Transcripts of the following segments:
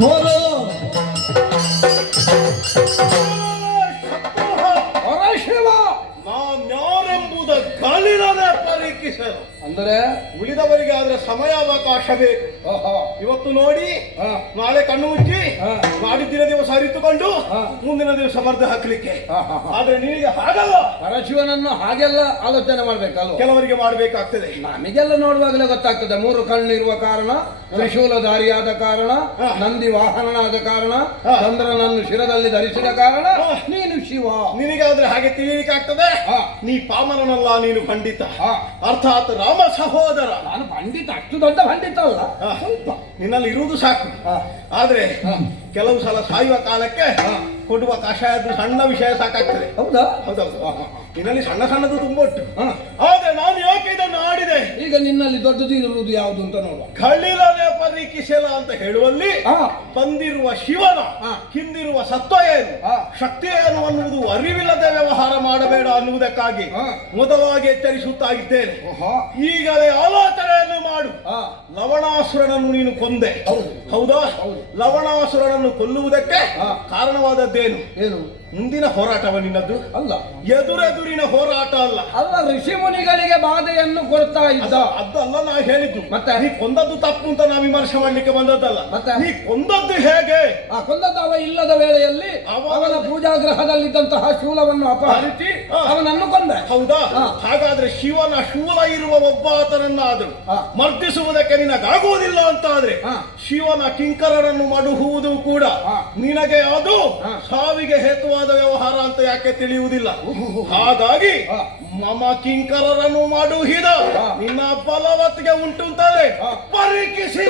ತೋರು ಶಿವ ನಾನ್ಯಾರೆಂಬುದ ಗಾಳಿನೇ ಪರೀಕ್ಷಿಸಲು ಅಂದರೆ ಉಳಿದವರಿಗೆ ಆದ್ರೆ ಸಮಯಾವಕಾಶ ಬೇಕು. ಇವತ್ತು ನೋಡಿ ನಾಳೆ ಕಣ್ಣು ಮುಚ್ಚಿ ನಾಡಿದ್ದಿನ ದಿವಸ ಅರಿತುಕೊಂಡು ಮುಂದಿನ ದಿವಸ ಮರ್ದು ಹಾಕ್ಲಿಕ್ಕೆ. ಆದ್ರೆ ನಿನಗೆ ಹಾಗಲ್ಲ. ಪರಶಿವನನ್ನು ಹಾಗೆಲ್ಲ ಆಲೋಚನೆ ಮಾಡ್ಬೇಕಲ್ವ? ಕೆಲವರಿಗೆ ಮಾಡಬೇಕಾಗ್ತದೆ. ನಮಗೆಲ್ಲ ನೋಡುವಾಗಲೇ ಗೊತ್ತಾಗ್ತದೆ. 3 ಕಣ್ಣಿರುವ ಕಾರಣ, ತ್ರಿಶೂಲಧಾರಿಯಾದ ಕಾರಣ, ನಂದಿ ವಾಹನನಾದ ಕಾರಣ, ಚಂದ್ರನನ್ನು ಶಿರದಲ್ಲಿ ಧರಿಸಿದ ಕಾರಣ ನೀನು ಶಿವ. ನಿನಗಾದ್ರೆ ಹಾಗೆ ತಿಳಿಯಲಿಕ್ಕೆ ಆಗ್ತದೆ. ನೀ ಪಾಮರನಲ್ಲ, ನೀನು ಪಂಡಿತ, ಅರ್ಥಾತ್ ರಾಮ ಸಹೋದರ. ನಾನು ಪಂಡಿತ, ಅಷ್ಟು ದೊಡ್ಡ ಪಂಡಿತ ಅಲ್ಲ, ಸ್ವಲ್ಪ ನಿನ್ನಲ್ಲಿ ಇರುವುದು ಸಾಕು. ಆದ್ರೆ ಕೆಲವು ಸಲ ಸಾಯುವ ಕಾಲಕ್ಕೆ ಕೊಡುವ ಕಷಾಯದ್ದು ಸಣ್ಣ ವಿಷಯ ಸಾಕಾಗ್ತದೆ. ಹೌದಾ? ಹೌದೌದು. ನಿನ್ನಲ್ಲಿ ಸಣ್ಣ ಸಣ್ಣದು ತುಂಬ ಉಂಟು. ಆದ್ರೆ ನಾನು ಯಾಕೆ ಇದನ್ನು ಆಡಿದೆ? ಈಗ ನಿನ್ನಲ್ಲಿ ದೊಡ್ಡದು ಇರುವುದು ಯಾವುದು ಅಂತ ನೋಡುವ. ಕಳ್ಳಿಲನೆ ಪರೀಕ್ಷಿಸಲ ಅಂತ ಹೇಳುವಲ್ಲಿ ಬಂದಿರುವ ಶಿವನ ಹಿಂದಿರುವ ಸತ್ವ ಏನು, ಶಕ್ತಿ ಏನು ಅನ್ನುವುದು ಅರಿವಿಲ್ಲದೆ ವ್ಯವಹಾರ ಮಾಡಬೇಡ ಅನ್ನುವುದಕ್ಕಾಗಿ ಮೊದಲಾಗಿ ಎಚ್ಚರಿಸುತ್ತಾ ಇದ್ದೇನೆ. ಈಗಲೇ ಆಲೋಚನೆಯನ್ನು ಮಾಡು. ಲವಣಾಸುರನನ್ನು ನೀನು ಕೊಂದೆ, ಹೌದಾ? ಲವಣಾಸುರನನ್ನು ಕೊಲ್ಲುವುದಕ್ಕೆ ಕಾರಣವಾದದ್ದೇನು? ಏನು? ಮುಂದಿನ ಹೋರಾಟವ ನಿನ್ನದ್ದು ಅಲ್ಲ, ಎದುರೆದುರಿನ ಹೋರಾಟ ಅಲ್ಲ. ಅಲ್ಲ, ಋಷಿ ಮುನಿಗಳಿಗೆ ಬಾಧೆಯನ್ನು ಕೊಡ್ತಾ ಇದ್ದ. ಅದು ಅಲ್ಲ ನಾ ಹೇಳಿದ್ದು. ಮತ್ತೆ ನೀ ಕೊಂದದ್ದು ತಪ್ಪು ಅಂತ ನಾವು ವಿಮರ್ಶೆ ಮಾಡ್ಲಿಕ್ಕೆ ಬಂದದ್ದಲ್ಲ. ಮತ್ತೆ ನೀ ಕೊಂದದ್ದು ಹೇಗೆ? ಕೊಂದದ್ದು ಅವ ಇಲ್ಲದ ವೇಳೆಯಲ್ಲಿ ಅವನ ಪೂಜಾಗೃಹದಲ್ಲಿದ್ದಂತಹ ಶೂಲವನ್ನು ಅಪಹರಿಸಿ ಅವನನ್ನು ಕೊಂದ. ಹೌದಾ? ಹಾಗಾದ್ರೆ ಶಿವನ ಶೂಲ ಇರುವ ಒಬ್ಬ ಆತನನ್ನಾದರೂ ಮರ್ದಿಸುವುದಕ್ಕೆ ನಿನಗಾಗುವುದಿಲ್ಲ ಅಂತಾದ್ರೆ ಶಿವನ ಕಿಂಕರರನ್ನು ಮಡುಹುವುದು ಕೂಡ ನಿನಗೆ ಅದು ಸಾವಿಗೆ ಹೇತುವಾದ ವ್ಯವಹಾರ ಅಂತ ಯಾಕೆ ತಿಳಿಯುವುದಿಲ್ಲ? ಹಾಗಾಗಿ ಮಮ ಕಿಂಕರರನ್ನು ಮಾಡುಹಿದ ನಿನ್ನ ಬಲವತ್ತಿಗೆ ಉಂಟುಂತಾರೆ ಪರೀಕ್ಷಿಸಿ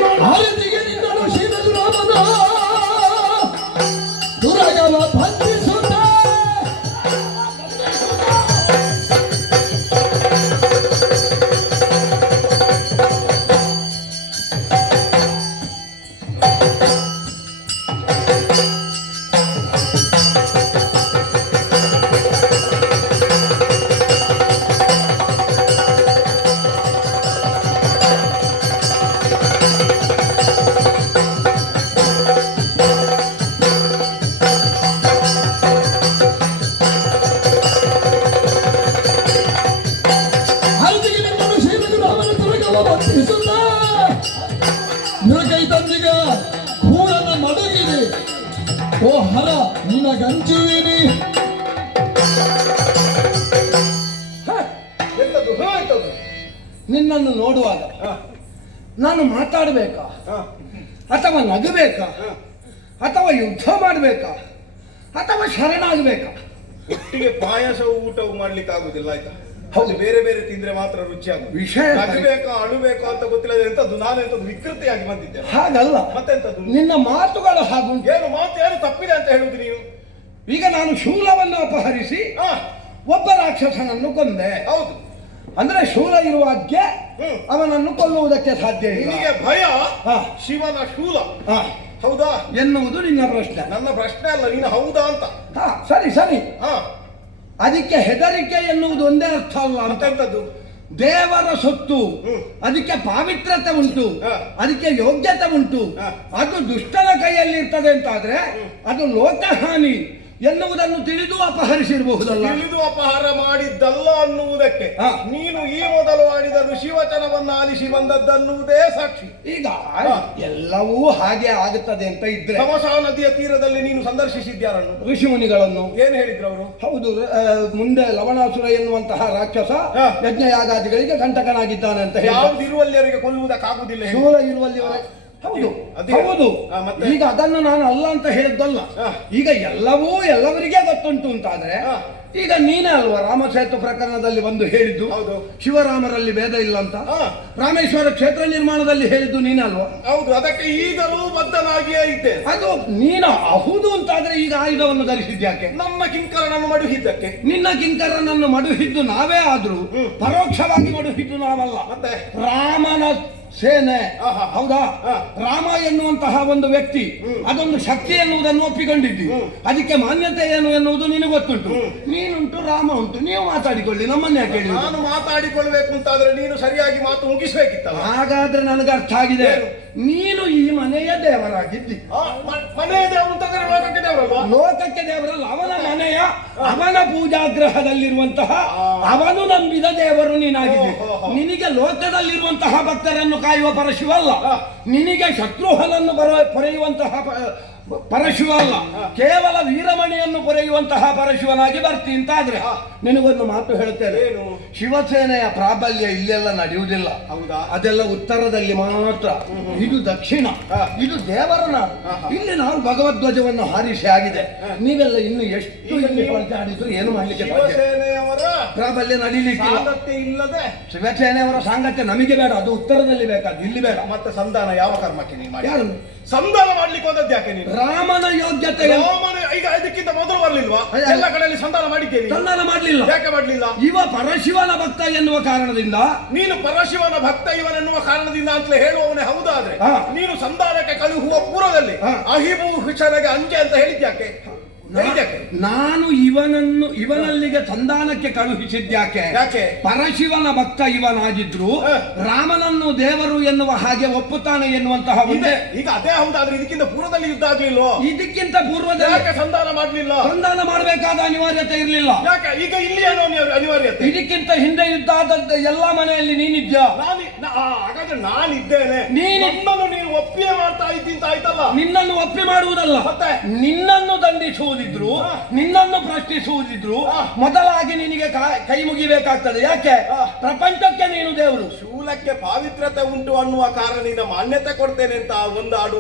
ತಂದಿಗ ಕೂಡನ ಮಡಗಿದೆ. ಓ ಹರ ನಿನಗಂಚುವಿನಿ. ನಿನ್ನನ್ನು ನೋಡುವಾಗ ನಾನು ಮಾತಾಡಬೇಕಾ ಅಥವಾ ನಗಬೇಕಾ ಅಥವಾ ಯುದ್ಧ ಮಾಡಬೇಕಾ ಅಥವಾ ಶರಣಾಗಬೇಕಾ? ಒಟ್ಟಿಗೆ ಪಾಯಸವು ಊಟವು ಮಾಡ್ಲಿಕ್ಕೆ ಆಗುದಿಲ್ಲ, ಆಯ್ತಾ? ಹೌದು, ಬೇರೆ ಬೇರೆ ತಿಂದ್ರೆ ಮಾತ್ರ ರುಚಿ ಆಗುದು. ವಿಷಯ ನಗಬೇಕಾ ಅಳುಬೇಕಾ ಅಂತ ಗೊತ್ತಿಲ್ಲ. ಎಂತದ್ದು ನಾನು ಎಂತದ್ದು ವಿಕೃತಿಯಾಗಿ ಬಂದಿದ್ದೆ? ಹಾಗಲ್ಲ, ಮತ್ತೆಂತದ್ದು ನಿನ್ನ ಮಾತುಗಳು ಹಾಗುಂಟು. ಏನು ಮಾತು ಏನು ತಪ್ಪಿದೆ ಅಂತ ಹೇಳುದು ನೀನು? ಈಗ ನಾನು ಶೂಲವನ್ನು ಅಪಹರಿಸಿ ಒಬ್ಬ ರಾಕ್ಷಸನನ್ನು ಕೊಂದೆ. ಹೌದು, ಅಂದ್ರೆ ಶೂಲ ಇರುವಾಗ್ಗೆ ಅವನನ್ನು ಕೊಲ್ಲುವುದಕ್ಕೆ ಸಾಧ್ಯ ಇಲ್ಲ. ನಿನಗೆ ಭಯ ಶಿವನ ಶೂಲ, ಹೌದಾ ಎನ್ನುವುದು ನಿನ್ನ ಪ್ರಶ್ನೆ. ನನ್ನ ಪ್ರಶ್ನೆ ಅಲ್ಲ, ನೀನು ಹೌದಾ ಅಂತ. ಸರಿ ಸರಿ, ಅದಕ್ಕೆ ಹೆದರಿಕೆ ಎನ್ನುವುದು ಒಂದೇ ಅರ್ಥ ಅಲ್ಲ. ಅಂತೆಂತದ್ದು? ದೇವರ ಸೊತ್ತು, ಅದಕ್ಕೆ ಪಾವಿತ್ರತೆ ಉಂಟು, ಅದಕ್ಕೆ ಯೋಗ್ಯತೆ ಉಂಟು. ಅದು ದುಷ್ಟನ ಕೈಯಲ್ಲಿ ಇರ್ತದೆ ಅಂತಾದ್ರೆ ಅದು ಲೋಕಹಾನಿ ಎನ್ನುವುದನ್ನು ತಿಳಿದು ಅಪಹರಿಸಿರಬಹುದಲ್ಲ. ತಿಳಿದು ಅಪಹಾರ ಮಾಡಿದ್ದಲ್ಲ ಅನ್ನುವುದಕ್ಕೆ ನೀನು ಈ ಮೊದಲು ಆಡಿದ ಋಷಿವಚನವನ್ನು ಆಲಿಸಿ ಬಂದದ್ದನ್ನುವುದೇ ಸಾಕ್ಷಿ. ಈಗ ಎಲ್ಲವೂ ಹಾಗೆ ಆಗುತ್ತದೆ ಅಂತ ಇದ್ರೆ ತಮಸಾ ನದಿಯ ತೀರದಲ್ಲಿ ನೀನು ಸಂದರ್ಶಿಸಿದ್ಯಾರನ್ನು? ಋಷಿ ಮುನಿಗಳನ್ನು. ಏನ್ ಹೇಳಿದ್ರು ಅವರು? ಹೌದು, ಮುಂದೆ ಲವಣಾಸುರ ಎನ್ನುವಂತಹ ರಾಕ್ಷಸ ಯಜ್ಞಯಾಗಾದಿಗಳಿಗೆ ಕಂಟಕನಾಗಿದ್ದಾನೆ ಅಂತ ಹೇಳಿ. ಯಾವ್ದು ಇರುವಲ್ಲಿಯವರಿಗೆ ಕೊಲ್ಲುವುದಕ್ಕಾಗುದಿಲ್ಲ, ಶೂಲ ಇರುವಲ್ಲಿವರೆಗೆ. ಹೌದು ಹೌದು. ಈಗ ಅದನ್ನು ನಾನು ಅಲ್ಲ ಅಂತ ಹೇಳಿದ್ದಲ್ಲ. ಈಗ ಎಲ್ಲವೂ ಎಲ್ಲವರಿಗೆ ಗೊತ್ತುಂಟು ಅಂತಾದ್ರೆ ಈಗ ನೀನೇ ಅಲ್ವಾ ರಾಮಸೇತು ಪ್ರಕರಣದಲ್ಲಿ ಬಂದು ಹೇಳಿದ್ದು ಶಿವರಾಮರಲ್ಲಿ ಭೇದ ಇಲ್ಲ ಅಂತ. ರಾಮೇಶ್ವರ ಕ್ಷೇತ್ರ ನಿರ್ಮಾಣದಲ್ಲಿ ಹೇಳಿದ್ದು ನೀನೇ ಅಲ್ವಾ? ಹೌದು, ಅದಕ್ಕೆ ಈಗಲೂ ಬದ್ಧನಾಗಿಯೇ ಇದ್ದೆ. ಅದು ನೀನು ಹೌದು ಅಂತಾದ್ರೆ ಈಗ ಆಯುಧವನ್ನು ಧರಿಸಿದ್ಯಾಕೆ? ನಮ್ಮ ಕಿಂಕರನನ್ನು ಮಡುಹಿದ್ದಕ್ಕೆ. ನಿನ್ನ ಕಿಂಕರನನ್ನು ಮಡುಹಿದ್ದು ನಾವೇ ಆದ್ರೂ ಪರೋಕ್ಷವಾಗಿ ಮಡುಹಿದ್ದು ನಾವಲ್ಲ. ಮತ್ತೆ ರಾಮನ ಸೇನೆ, ಹೌದಾ? ರಾಮ ಎನ್ನುವಂತಹ ಒಂದು ವ್ಯಕ್ತಿ, ಅದೊಂದು ಶಕ್ತಿ ಎನ್ನುವುದನ್ನು ಒಪ್ಪಿಕೊಂಡಿದ್ದಿ. ಅದಕ್ಕೆ ಮಾನ್ಯತೆ ಏನು ಎನ್ನುವುದು ನಿನಗೆ ಗೊತ್ತುಂಟು. ನೀನುಂಟು, ರಾಮ ಉಂಟು, ನೀವು ಮಾತಾಡಿಕೊಳ್ಳಿ, ನಮ್ಮನ್ನ ಯಾಕೆ ಹೇಳಿ? ನಾನು ಮಾತಾಡಿಕೊಳ್ಬೇಕು ಅಂತಾದ್ರೆ ನೀನು ಸರಿಯಾಗಿ ಮಾತು ಮುಗಿಸ್ಬೇಕಿತ್ತಲ್ಲ. ಹಾಗಾದ್ರೆ ನನಗೆ ಅರ್ಥ ಆಗಿದೆ. ನೀನು ಈ ಮನೆಯ ದೇವರಾಗಿದ್ದಿ. ಮನೆಯ ದೇವರು ಅಂತಂದ್ರೆ ಲೋಕಕ್ಕೆ ದೇವರಲ್ವಾ? ಲೋಕಕ್ಕೆ ದೇವರಲ್ಲ, ಅವನ ಮನೆಯ ಅವನ ಪೂಜಾಗ್ರಹದಲ್ಲಿರುವಂತಹ ಅವನು ನಂಬಿದ ದೇವರು ನೀನಾಗಿದೆ. ನಿನಗೆ ಲೋಕದಲ್ಲಿರುವಂತಹ ಭಕ್ತರನ್ನು ಕಾಯುವ ಪರಶಿವ ಅಲ್ಲ, ನಿನಗೆ ಶತ್ರುಹನನ್ನು ಪೊರೆಯುವಂತಹ ಪರಶಿವ ಅಲ್ಲ, ಕೇವಲ ವೀರಮಣಿಯನ್ನು ಪೊರೆಯುವಂತಹ ಪರಶಿವನಾಗಿ ಬರ್ತಿ ಅಂತಾದ್ರೆ ನಿನಗೊಂದು ಮಾತು ಹೇಳ್ತೇನೆ. ಶಿವಸೇನೆಯ ಪ್ರಾಬಲ್ಯ ಇಲ್ಲೆಲ್ಲ ನಡೆಯುವುದಿಲ್ಲ. ಹೌದಾ? ಅದೆಲ್ಲ ಉತ್ತರದಲ್ಲಿ ಮಾತ್ರ. ಇದು ದಕ್ಷಿಣ, ಇದು ದೇವರ ನಾಡು. ಇಲ್ಲಿ ನಾವು ಭಗವದ್ಧ್ವಜವನ್ನು ಹಾರಿಸಿ ಆಗಿದೆ. ನೀವೆಲ್ಲ ಇನ್ನು ಎಷ್ಟು ಆಡಿದ್ರು ಏನು ಮಾಡ್ಲಿಕ್ಕೆ ಪ್ರಾಬಲ್ಯ ನಡೀಲಿಕ್ಕಿಲ್ಲ. ಇಲ್ಲದೆ ಶಿವಸೇನೆಯವರ ಸಾಂಗತ್ಯ ನಮಗೆ ಬೇಡ, ಅದು ಉತ್ತರದಲ್ಲಿ ಬೇಕಾದ, ಇಲ್ಲಿ ಬೇಡ. ಮತ್ತೆ ಸಂಧಾನ ಯಾವ ಕರ್ಮಕ್ಕೆ ನೀನು ಮಾಡಿ? ಯಾರು ಸಂಧಾನ ಮಾಡ್ಲಿಕ್ಕೆ ಹೋದದ್ದು ಯಾಕೆ ನೀನು? ರಾಮನ ಯೋಗ್ಯತೆ. ರಾಮನ ಈಗ ಇದಕ್ಕಿಂತ ಮೊದಲು ಬರ್ಲಿಲ್ವಾ? ಎಲ್ಲ ಕಡೆಯಲ್ಲಿ ಸಂಧಾನ ಮಾಡಿದ್ದೇನೆ. ಸಂಧಾನ ಮಾಡ್ಲಿಲ್ಲ. ಯಾಕೆ ಮಾಡ್ಲಿಲ್ಲ? ಇವ ಪರಶಿವನ ಭಕ್ತ ಎನ್ನುವ ಕಾರಣದಿಂದ. ನೀನು ಪರಶಿವನ ಭಕ್ತ ಇವನೆನ್ನುವ ಕಾರಣದಿಂದ ಅಂತಲೇ ಹೇಳುವವನೇ ಹೌದಾದ್ರೆ ನೀನು ಸಂಧಾನಕ್ಕೆ ಕಳುಹುವ ಪೂರ್ವದಲ್ಲಿ ಅಹಿಭೂಷಣಗೆ ಅಂಜೆ ಅಂತ ಹೇಳಿದ್ಯಾಕೆ? ನಾನು ಇವನಲ್ಲಿಗೆ ಸಂಧಾನಕ್ಕೆ ಕಳುಹಿಸಿದ್ಯಾಕೆ? ಯಾಕೆ? ಪರಶಿವನ ಭಕ್ತ ಇವನಾಗಿದ್ರು ರಾಮನನ್ನು ದೇವರು ಎನ್ನುವ ಹಾಗೆ ಒಪ್ಪುತ್ತಾನೆ ಎನ್ನುವಂತಹ ಈಗ ಅದೇ ಹೌದಾದ್ರೆ ಇದಕ್ಕಿಂತ ಪೂರ್ವದಲ್ಲಿ ಯುದ್ಧ ಆಗ್ಲಿಲ್ಲ? ಇದಕ್ಕಿಂತ ಪೂರ್ವದಲ್ಲಿ ಯಾಕೆ ಸಂಧಾನ ಮಾಡ್ಲಿಲ್ಲ? ಸಂಧಾನ ಮಾಡಬೇಕಾದ ಅನಿವಾರ್ಯತೆ ಇರಲಿಲ್ಲ. ಯಾಕೆ ಈಗ ಇಲ್ಲಿ ಏನೋ ಅನಿವಾರ್ಯತೆ? ಇದಕ್ಕಿಂತ ಹಿಂದೆ ಯುದ್ಧ ಆದದ್ದು ಎಲ್ಲಾ ಮನೆಯಲ್ಲಿ ನೀನಿದ್ಯಾ? ಹಾಗಾದ್ರೆ ನಾನಿದ್ದೇನೆ. ನನ್ನನ್ನು ನೀನು ಒಪ್ಪಿಗೆ ಮಾಡ್ತಾ ಇದ್ದಿಂತ ಆಯ್ತಲ್ಲ? ನಿನ್ನನ್ನು ಒಪ್ಪಿ ಮಾಡುವುದಲ್ಲ, ನಿನ್ನನ್ನು ದಂಡಿಸುವುದಿದ್ರು, ನಿನ್ನನ್ನು ಪ್ರಶ್ನಿಸುವುದಿದ್ರು ಮೊದಲಾಗಿ ನಿನಗೆ ಕೈ ಮುಗಿಬೇಕಾಗ್ತದೆ. ಯಾಕೆ? ಪ್ರಪಂಚಕ್ಕೆ ನೀನು ದೇವರು. ಶೂಲಕ್ಕೆ ಪಾವಿತ್ರತೆ ಉಂಟು ಅನ್ನುವ ಕಾರಣದಿಂದ ಮಾನ್ಯತೆ ಕೊಡ್ತೇನೆ ಅಂತ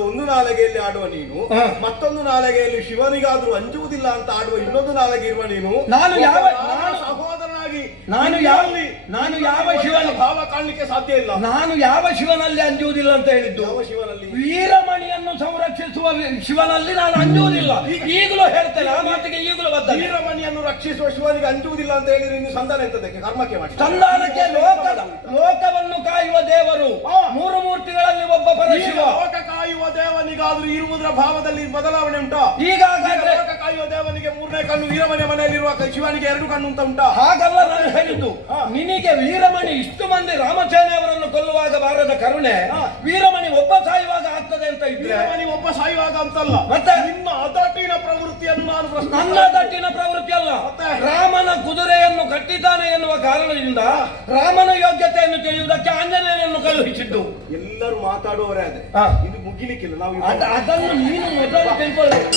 ಒಂದು ನಾಲಿಗೆಯಲ್ಲಿ ಆಡುವ ನೀನು, ಮತ್ತೊಂದು ನಾಲಿಗೆಯಲ್ಲಿ ಶಿವನಿಗಾದ್ರೂ ಅಂಜುವುದಿಲ್ಲ ಅಂತ ಆಡುವ ಇನ್ನೊಂದು ನಾಲಿಗೆ ಇರುವ ನೀನು, ನಾನು ಯಾವ ಸಹೋದರನಾಗಿ ನಾನು ಯಾವ ಶಿವನ ಭಾವ ಕಾಣಲಿಕ್ಕೆ ಸಾಧ್ಯ ಇಲ್ಲ. ನಾನು ಯಾವ ಶಿವನಲ್ಲಿ ಅಂಜುವುದಿಲ್ಲ ಅಂತ ಹೇಳಿದ್ದು? ಯಾವ ಶಿವನಲ್ಲಿ? ವೀರಮಣಿಯನ್ನು ಸಂರಕ್ಷಿಸುವ ಶಿವನಲ್ಲಿ ನಾನು ಅಂಜುವುದಿಲ್ಲ. ಈಗಲೂ ಹೇಳ್ತೇನೆ, ಆ ಮಾತಿಗೆ ಈಗಲೂ ಬದ್ಧ. ವೀರಮಣಿಯನ್ನು ರಕ್ಷಿಸುವ ಶಿವನಿಗೆ ಅಂಜುವುದಿಲ್ಲ ಅಂತ ಹೇಳಿದ್ರೆ ನೀವು ಸಂಧಾನ ಎಂತದಕ್ಕೆ? ಕರ್ಮಕ್ಕೆ ಮಾಡಿ. ಸಂಧಾನಕ್ಕೆ ಲೋಕವನ್ನು ಕಾಯುವ ದೇವರು, ಮೂರು ಮೂರ್ತಿಗಳಲ್ಲಿ ಒಬ್ಬ ಪರಶಿವ. ಲೋಕ ಕಾಯುವ ದೇವನಿಗಾದ್ರೂ ಇರುವುದರ ಭಾವದಲ್ಲಿ ಬದಲಾವಣೆ ಉಂಟಾ? ಈಗ ಲೋಕ ಕಾಯುವ ದೇವನಿಗೆ ಮೂರನೇ ಕಣ್ಣು, ವೀರಮಣಿ ಮನೆಯಲ್ಲಿರುವ ಶಿವನಿಗೆ 2 ಕಣ್ಣು ಅಂತ ಉಂಟಾ? ಹಾಗಲ್ಲ ನಾನು ಹೇಳಿದ್ದು. ನಿನಗೆ ವೀರಮಣಿ ಇಷ್ಟು ಮಂದಿ ರಾಮಸೇನೆಯವರನ್ನು ಕೊಲ್ಲುವಾಗ ಬಾರದ ಕರುಣೆ ವೀರಮಣಿ ಒಬ್ಬ ಸಾಯುವಾಗ ಆಗ್ತದೆ ಅಂತ ಇದ್ರೆ, ವೀರಮಣಿ ಒಬ್ಬ ಸಾಯುವಾಗ ಅಂತಲ್ಲ, ಮತ್ತೆ ನಿನ್ನ ಅದಟಿನ ಪ್ರವೃತ್ತಿಯನ್ನು ನಾನು ನನ್ನ ದಟ್ಟಿನ ಪ್ರವೃತ್ತಿ ಅಲ್ಲ. ರಾಮನ ಕುದುರೆಯನ್ನು ಕಟ್ಟಿದ್ದಾನೆ ಎನ್ನುವ ಕಾರಣದಿಂದ ರಾಮನ ಯೋಗ್ಯತೆಯನ್ನು ತಿಳಿಯುವುದಕ್ಕೆ ಆಂಜನೇಯನನ್ನು ಕಳುಹಿಸಿದ್ದು. ಎಲ್ಲರೂ ಮಾತಾಡುವವರೇ ಅದೇ. ಇದು ಮುಗಿಲಿಕ್ಕಿಲ್ಲ. ನಾವು ಅದನ್ನು ನೀನು ಮೊದಲು ತಿಳ್ಕೊಳ್ಳಬೇಕು.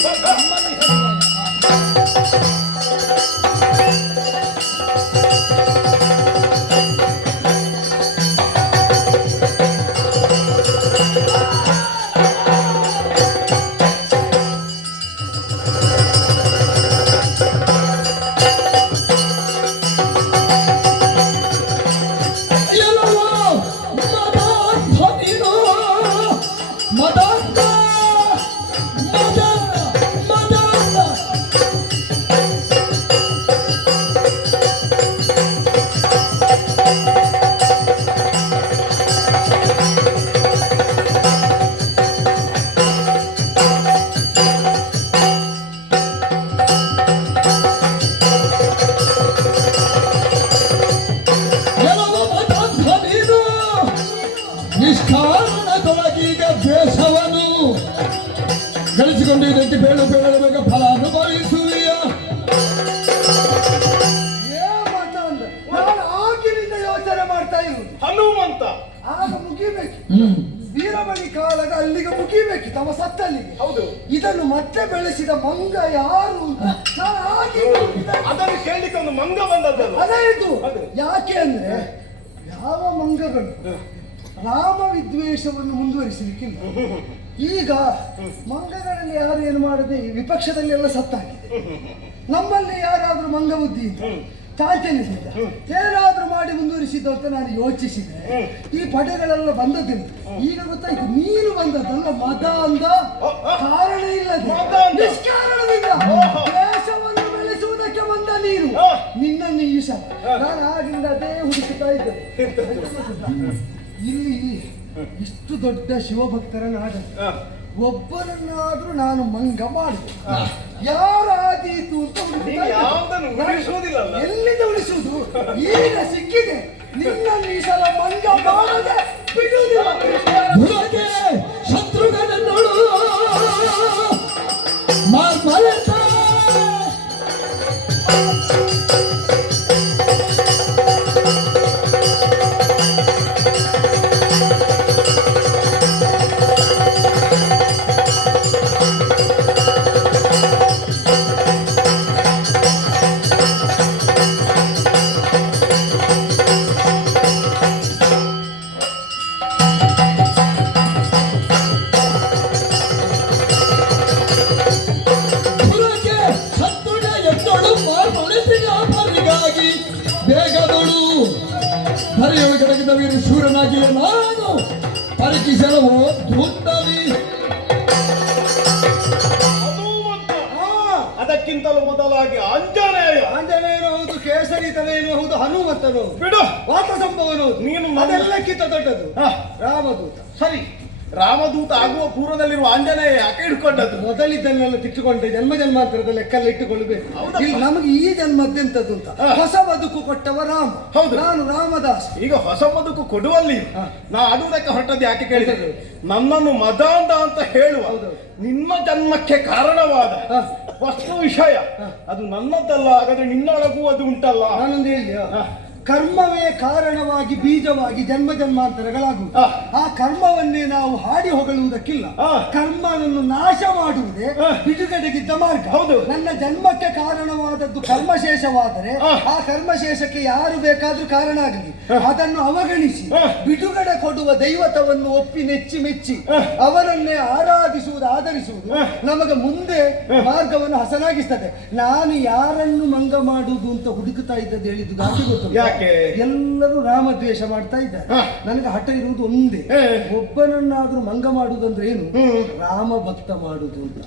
ನಿಷ್ಕಾರಣದೊಳಗೀಗ ದೇಶವನ್ನು ಗಳಿಸಿಕೊಂಡಿದ್ದಕ್ಕೆ ಬೇಡ ಬೇಡ ಫಲ ಅನುಭವಿಸುವಿಯ. ನಾನು ಆಗಿನಿಂದ ಯೋಚನೆ ಮಾಡ್ತಾ ಇರುವುದು ಹನುಮಂತ ಆಗ ಮುಗಿಬೇಕು. ವೀರಮಣಿ ಕಾಲದ ಅಲ್ಲಿಗೆ ಮುಗಿಬೇಕು, ತಮ್ಮ ಸತ್ತಲ್ಲಿಗೆ. ಹೌದು. ಇದನ್ನು ಮತ್ತೆ ಬೆಳೆಸಿದ ಮಂಗ ಯಾರು? ಅದನ್ನು ಕೇಳಲಿಕ್ಕೆ ಒಂದು ಮಂಗ ಬಂದದ್ದು. ಅದೇ ಇದು. ಯಾಕೆ ಅಂದ್ರೆ ಯಾವ ಮಂಗಗಳು ರಾಮ ವಿದ್ವೇಷವನ್ನು ಮುಂದುವರಿಸಲಿಕ್ಕಿಲ್ಲ. ಈಗ ಮಂಗಗಳಲ್ಲಿ ಯಾರು ಏನು ಮಾಡದೆ ವಿಪಕ್ಷದಲ್ಲಿ ಎಲ್ಲ ಸತ್ತಾಗಿದೆ. ನಮ್ಮಲ್ಲಿ ಯಾರಾದ್ರೂ ಮಂಗ ಬುದ್ಧಿ ಚಾಚಲ್ಯದಿಂದ ಏನಾದ್ರೂ ಮಾಡಿ ಮುಂದುವರಿಸಿದ್ದು ಅಂತ ನಾನು ಯೋಚಿಸಿದೆ. ಈ ಪಡೆಗಳೆಲ್ಲ ಬಂದದ್ದಿಲ್ಲ. ಈಗ ಗೊತ್ತಾಯ್ತು, ನೀನು ಬಂದದ್ದಲ್ಲ, ಮದ ಅಂದ ಕಾರಣ ಇಲ್ಲದೆ ನಿಷ್ಕಾರಣದಿಂದ ದೇಶವನ್ನು ಬೆಳೆಸುವುದಕ್ಕೆ ಬಂದ ನೀನು. ನಿನ್ನನ್ನು ಈಶ ನಾನು ಆಗಿಂದ ಅದೇ ಹುಡುಕುತ್ತಾ ಇದ್ದೆ. ಇಲ್ಲಿ ಇಷ್ಟು ದೊಡ್ಡ ಶಿವಭಕ್ತರ ನಾಡ, ಒಬ್ಬರನ್ನಾದ್ರೂ ನಾನು ಮಂಗ ಮಾಡಿದೆ. ಯಾರಾದೀತು ಅಂತ ಎಲ್ಲಿಂದ ಉಳಿಸುವುದು? ಈಗ ಸಿಕ್ಕಿದೆ. ನಿನ್ನನ್ನು ಈ ಸಲ ಮಂಗ ಮಾಡದೆ ಬಿಡುವುದಿಲ್ಲ. ನರಕಿಸಲವೋ ಧೂರ್ತವಿ ಹನುಮಂತ. ಅದಕ್ಕಿಂತಲೂ ಮೊದಲಾಗಿ ಆಂಜನೇಯ. ಆಂಜನೇಯನು ಹೌದು, ಕೇಸರಿತನೇನು ಹೌದು, ಹನುಮಂತನು ಬಿಡು. ವಾತ ಸಂಭವನು ನೀನು ಅದೆಲ್ಲಕ್ಕಿಂತ ದೊಡ್ಡದು ಹ. ರಾಮದೂತ. ಸರಿ, ರಾಮದೂತ ಆಗುವ ಪೂರ್ವದಲ್ಲಿರುವ ಆಂಜನೇಯ ಯಾಕೆ ಹಿಡ್ಕೊಂಡದ್ದು? ಮೊದಲಿದ್ದನ್ನೆಲ್ಲ ತಿಟ್ಟುಕೊಂಡ್ರೆ ಜನ್ಮ ಜನ್ಮಾಂತರದ ಲೆಕ್ಕಲ್ಲಿ ಇಟ್ಟುಕೊಳ್ಬೇಕು. ಹೌದಪ್ಪ. ಇಲ್ಲಿ ನಮಗೆ ಈ ಜನ್ಮದ್ದೆಂತದ್ದು ಅಂತ ಹೊಸ ಬದುಕು ಕೊಟ್ಟವ ರಾಮ. ಹೌದು. ನಾನು ರಾಮದಾಸ್. ಈಗ ಹೊಸ ಬದುಕು ಕೊಡುವಲ್ಲಿ ನಾ ಆಡುವುದಕ್ಕೆ ಹೊರಟದ್ದು ಯಾಕೆ ಕೇಳಿದ್ರೆ, ನನ್ನನ್ನು ಮದಾಂಧ ಅಂತ ಹೇಳುವ ನಿನ್ನ ಜನ್ಮಕ್ಕೆ ಕಾರಣವಾದ ವಸ್ತು ವಿಷಯ ಅದು ನನ್ನದಲ್ಲ. ಹಾಗಾದ್ರೆ ನಿನ್ನೊಳಗೂ ಅದು ಉಂಟಲ್ಲ. ನಾನೊಂದು ಹೇಳಿಯ, ಕರ್ಮವೇ ಕಾರಣವಾಗಿ ಬೀಜವಾಗಿ ಜನ್ಮ ಜನ್ಮಾಂತರಗಳಾಗುವುದು. ಆ ಕರ್ಮವನ್ನೇ ನಾವು ಹಾಡಿ ಹೊಗಳುವುದಕ್ಕಿಲ್ಲ. ಕರ್ಮವನ್ನು ನಾಶ ಮಾಡುವುದೇ ಬಿಡುಗಡೆಗಿದ್ದ ಮಾರ್ಗ. ಹೌದು. ನನ್ನ ಜನ್ಮಕ್ಕೆ ಕಾರಣವಾದದ್ದು ಕರ್ಮಶೇಷವಾದರೆ ಆ ಕರ್ಮಶೇಷಕ್ಕೆ ಯಾರು ಬೇಕಾದ್ರೂ ಕಾರಣ ಆಗಲಿ, ಅದನ್ನು ಅವಗಣಿಸಿ ಬಿಡುಗಡೆ ಕೊಡುವ ದೈವತವನ್ನು ಒಪ್ಪಿ ನೆಚ್ಚಿ ಮೆಚ್ಚಿ ಅವರನ್ನೇ ಆರಾಧಿಸುವುದು, ಆಧರಿಸುವುದು ನಮಗೆ ಮುಂದೆ ಮಾರ್ಗವನ್ನು ಹಸನಾಗಿಸ್ತದೆ. ನಾನು ಯಾರನ್ನು ಮಂಗ ಮಾಡುವುದು ಅಂತ ಹುಡುಕುತ್ತಾ ಇದ್ದದ್ದು ಹೇಳಿದ್ದು ಗಾಂಧಿ ಗೊತ್ತು. ಎಲ್ಲರೂ ರಾಮದ್ವೇಷ ಮಾಡ್ತಾ ಇದ್ದಾರೆ. ನನಗೆ ಹಠ ಇರುವುದು ಒಂದೇ, ಒಬ್ಬನನ್ನಾದ್ರೂ ಮಂಗ ಮಾಡುವುದಂದ್ರೆ ಏನು, ರಾಮ ಭಕ್ತ ಮಾಡುವುದು ಅಂತ.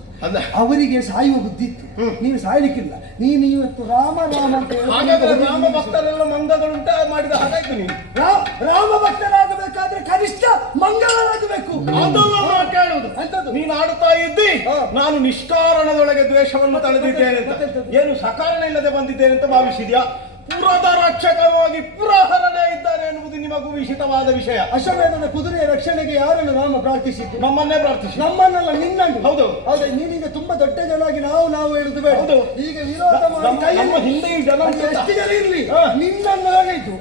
ಅವರಿಗೆ ಸಾಯುವ ಬುದ್ಧಿ ಇತ್ತು, ನೀನು ಸಾಯ್ಲಿಕ್ಕಿಲ್ಲ. ನೀನು ಇವತ್ತು ರಾಮ ರಾಮ ಅಂತ ರಾಮ ಭಕ್ತರೆಲ್ಲ ಮಂಗಗಳುಂಟ ಮಾಡಿದ ಹಾಗಾಯ್ತು. ನೀನು ರಾಮ ಭಕ್ತರಾಗಬೇಕಾದ್ರೆ ಕನಿಷ್ಠ ಮಂಗಳರಾಗಬೇಕು. ಕೇಳುವುದು ಅಂತದ್ದು ನೀನು ಆಡುತ್ತಾ ಇದ್ದಿ. ನಾನು ನಿಷ್ಕಾರಣದೊಳಗೆ ದ್ವೇಷವನ್ನು ತಳೆದಿದ್ದೇನೆ ಅಂತ, ಏನು ಸಕಾರಣ ಇಲ್ಲದೆ ಬಂದಿದ್ದೇನೆ ಅಂತ ಭಾವಿಸಿದ್ಯಾ? ಪುರದ ರಕ್ಷಕವಾಗಿ ಪುರಹರನೇ ಇದ್ದಾನೆ ಎನ್ನುವುದು ನಿಮಗೂ ವಿಷಿತವಾದ ವಿಷಯ. ಅಶ್ವಮೇಧದ ಕುದುರೆಯ ರಕ್ಷಣೆಗೆ ಯಾರನ್ನು ರಾಮ ಪ್ರಾರ್ಥಿಸಿದ್ದು? ನಮ್ಮನ್ನೇ ಪ್ರಾರ್ಥಿಸಿ. ನಮ್ಮನ್ನೆಲ್ಲ ನಿನ್ನನ್ನು. ಹೌದು. ಹೌದು. ನೀನೀಗ ತುಂಬಾ ದೊಡ್ಡ ಜನಾಗಿ ನಾವು ಹೇಳುದು ಬೇಡ. ಹೌದು. ಈಗ ವಿರೋಧ ಮಾಡಿ ಹಿಂದೆ ಜನ ಎಷ್ಟು ಜನ ಇರ್ಲಿ, ನಿನ್ನನ್ನು ಹೇಳಿದ್ದು.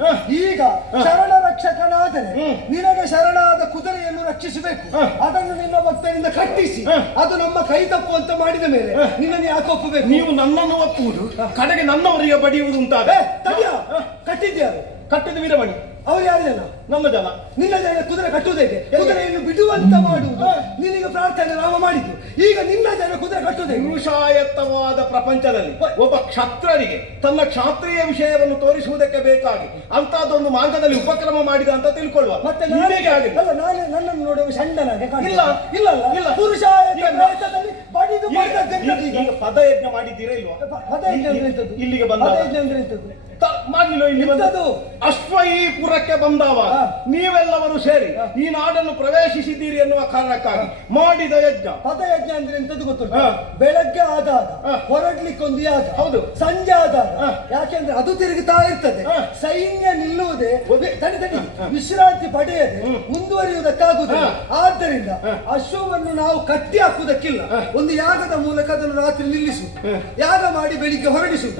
ಈಗ ಶರಣ ರಕ್ಷಕನಾದರೆ ನಿನಗೆ ಶರಣಾದ ಕುದುರೆಯನ್ನು ರಕ್ಷಿಸಬೇಕು. ಅದನ್ನು ನಿನ್ನ ಭಕ್ತರಿಂದ ಕಟ್ಟಿಸಿ ಅದು ನಮ್ಮ ಕೈ ತಪ್ಪು ಅಂತ ಮಾಡಿದ ಮೇಲೆ ನಿನ್ನನ್ನು ಯಾಕೆ ಒಪ್ಪಬೇಕು? ನೀವು ನನ್ನನ್ನು ಒಪ್ಪುವುದು ಕಡೆಗೆ ನನ್ನವರಿಗೆ ಬಡಿಯುವುದು ಉಂಟಾಗ ಕಟ್ಟಿದ್ಯಾರು? ಕಟ್ಟಿದ ವೀರಮಣಿ. ಅವ್ರು ಯಾರು ಜನ? ನಮ್ಮ ಜನ. ನಿನ್ನ ಜನ ಕುದುರೆ ಕಟ್ಟುವುದೇಕೆ? ಕುದುರೆಯನ್ನು ಬಿಡುವಂತ ಮಾಡುವುದು ನಿನಗೆ ಪ್ರಾರ್ಥನೆ ರಾಮ ಮಾಡಿದ್ದು. ಈಗ ನಿನ್ನ ಜನ ಕುದುರೆ ಕಟ್ಟುವುದೇ? ಪುರುಷಾಯತ್ತವಾದ ಪ್ರಪಂಚದಲ್ಲಿ ಒಬ್ಬ ಕ್ಷತ್ರನಿಗೆ ತನ್ನ ಕ್ಷಾತ್ರೀಯ ವಿಷಯವನ್ನು ತೋರಿಸುವುದಕ್ಕೆ ಬೇಕಾಗಿ ಅಂತಹದೊಂದು ಮಾರ್ಗದಲ್ಲಿ ಉಪಕ್ರಮ ಮಾಡಿದ ಅಂತ ತಿಳ್ಕೊಳ್ಳುವ. ಮತ್ತೆ ನನ್ನನ್ನು ನೋಡುವ ಷಂಡನಾಗೆ ಇಲ್ಲ ಇಲ್ಲ ಇಲ್ಲ. ಪುರುಷಾಯತ್ತದಲ್ಲಿ ಬಡಿದು ಈಗ ಪದಯಜ್ಞ ಮಾಡಿದ್ದೀರಾ ಇಲ್ವಾ? ಇಲ್ಲಿಗೆ ಬಂದ ಮಾಡಲಿಲ್ಲ. ಇಲ್ಲಿ ಬಂದದ್ದು ಅಶ್ವಯಿಪುರಕ್ಕೆ ಬಂದವಾಗ ನೀವೆಲ್ಲವರು ಸೇರಿ ಈ ನಾಡನ್ನು ಪ್ರವೇಶಿಸಿದ್ದೀರಿ ಎನ್ನುವ ಕಾರಣಕ್ಕಾಗಿ ಮಾಡಿದ ಯಜ್ಞ. ಪದಯಜ್ಞ ಅಂದ್ರೆ ಎಂತದ್ದು ಗೊತ್ತುಂಟು? ಬೆಳಗ್ಗೆ ಆದಾಗ ಹೊರಡ್ಲಿಕ್ಕೊಂದು ಯಾಗ. ಹೌದು. ಸಂಜೆ ಆದಾಗ ಯಾಕೆಂದ್ರೆ ಅದು ತಿರುಗುತ್ತಾ ಇರ್ತದೆ. ಸೈನ್ಯ ನಿಲ್ಲುವುದೇ ತಡಿ ವಿಶ್ರಾಂತಿ ಪಡೆಯದೆ ಮುಂದುವರಿಯುವುದಕ್ಕಾಗುವುದಿಲ್ಲ. ಆದ್ದರಿಂದ ಅಶ್ವವನ್ನು ನಾವು ಕಟ್ಟಿ ಹಾಕುವುದಕ್ಕಿಲ್ಲ. ಒಂದು ಯಾಗದ ಮೂಲಕ ಅದನ್ನು ರಾತ್ರಿ ನಿಲ್ಲಿಸು, ಯಾಗ ಮಾಡಿ ಬೆಳಿಗ್ಗೆ ಹೊರಡಿಸು.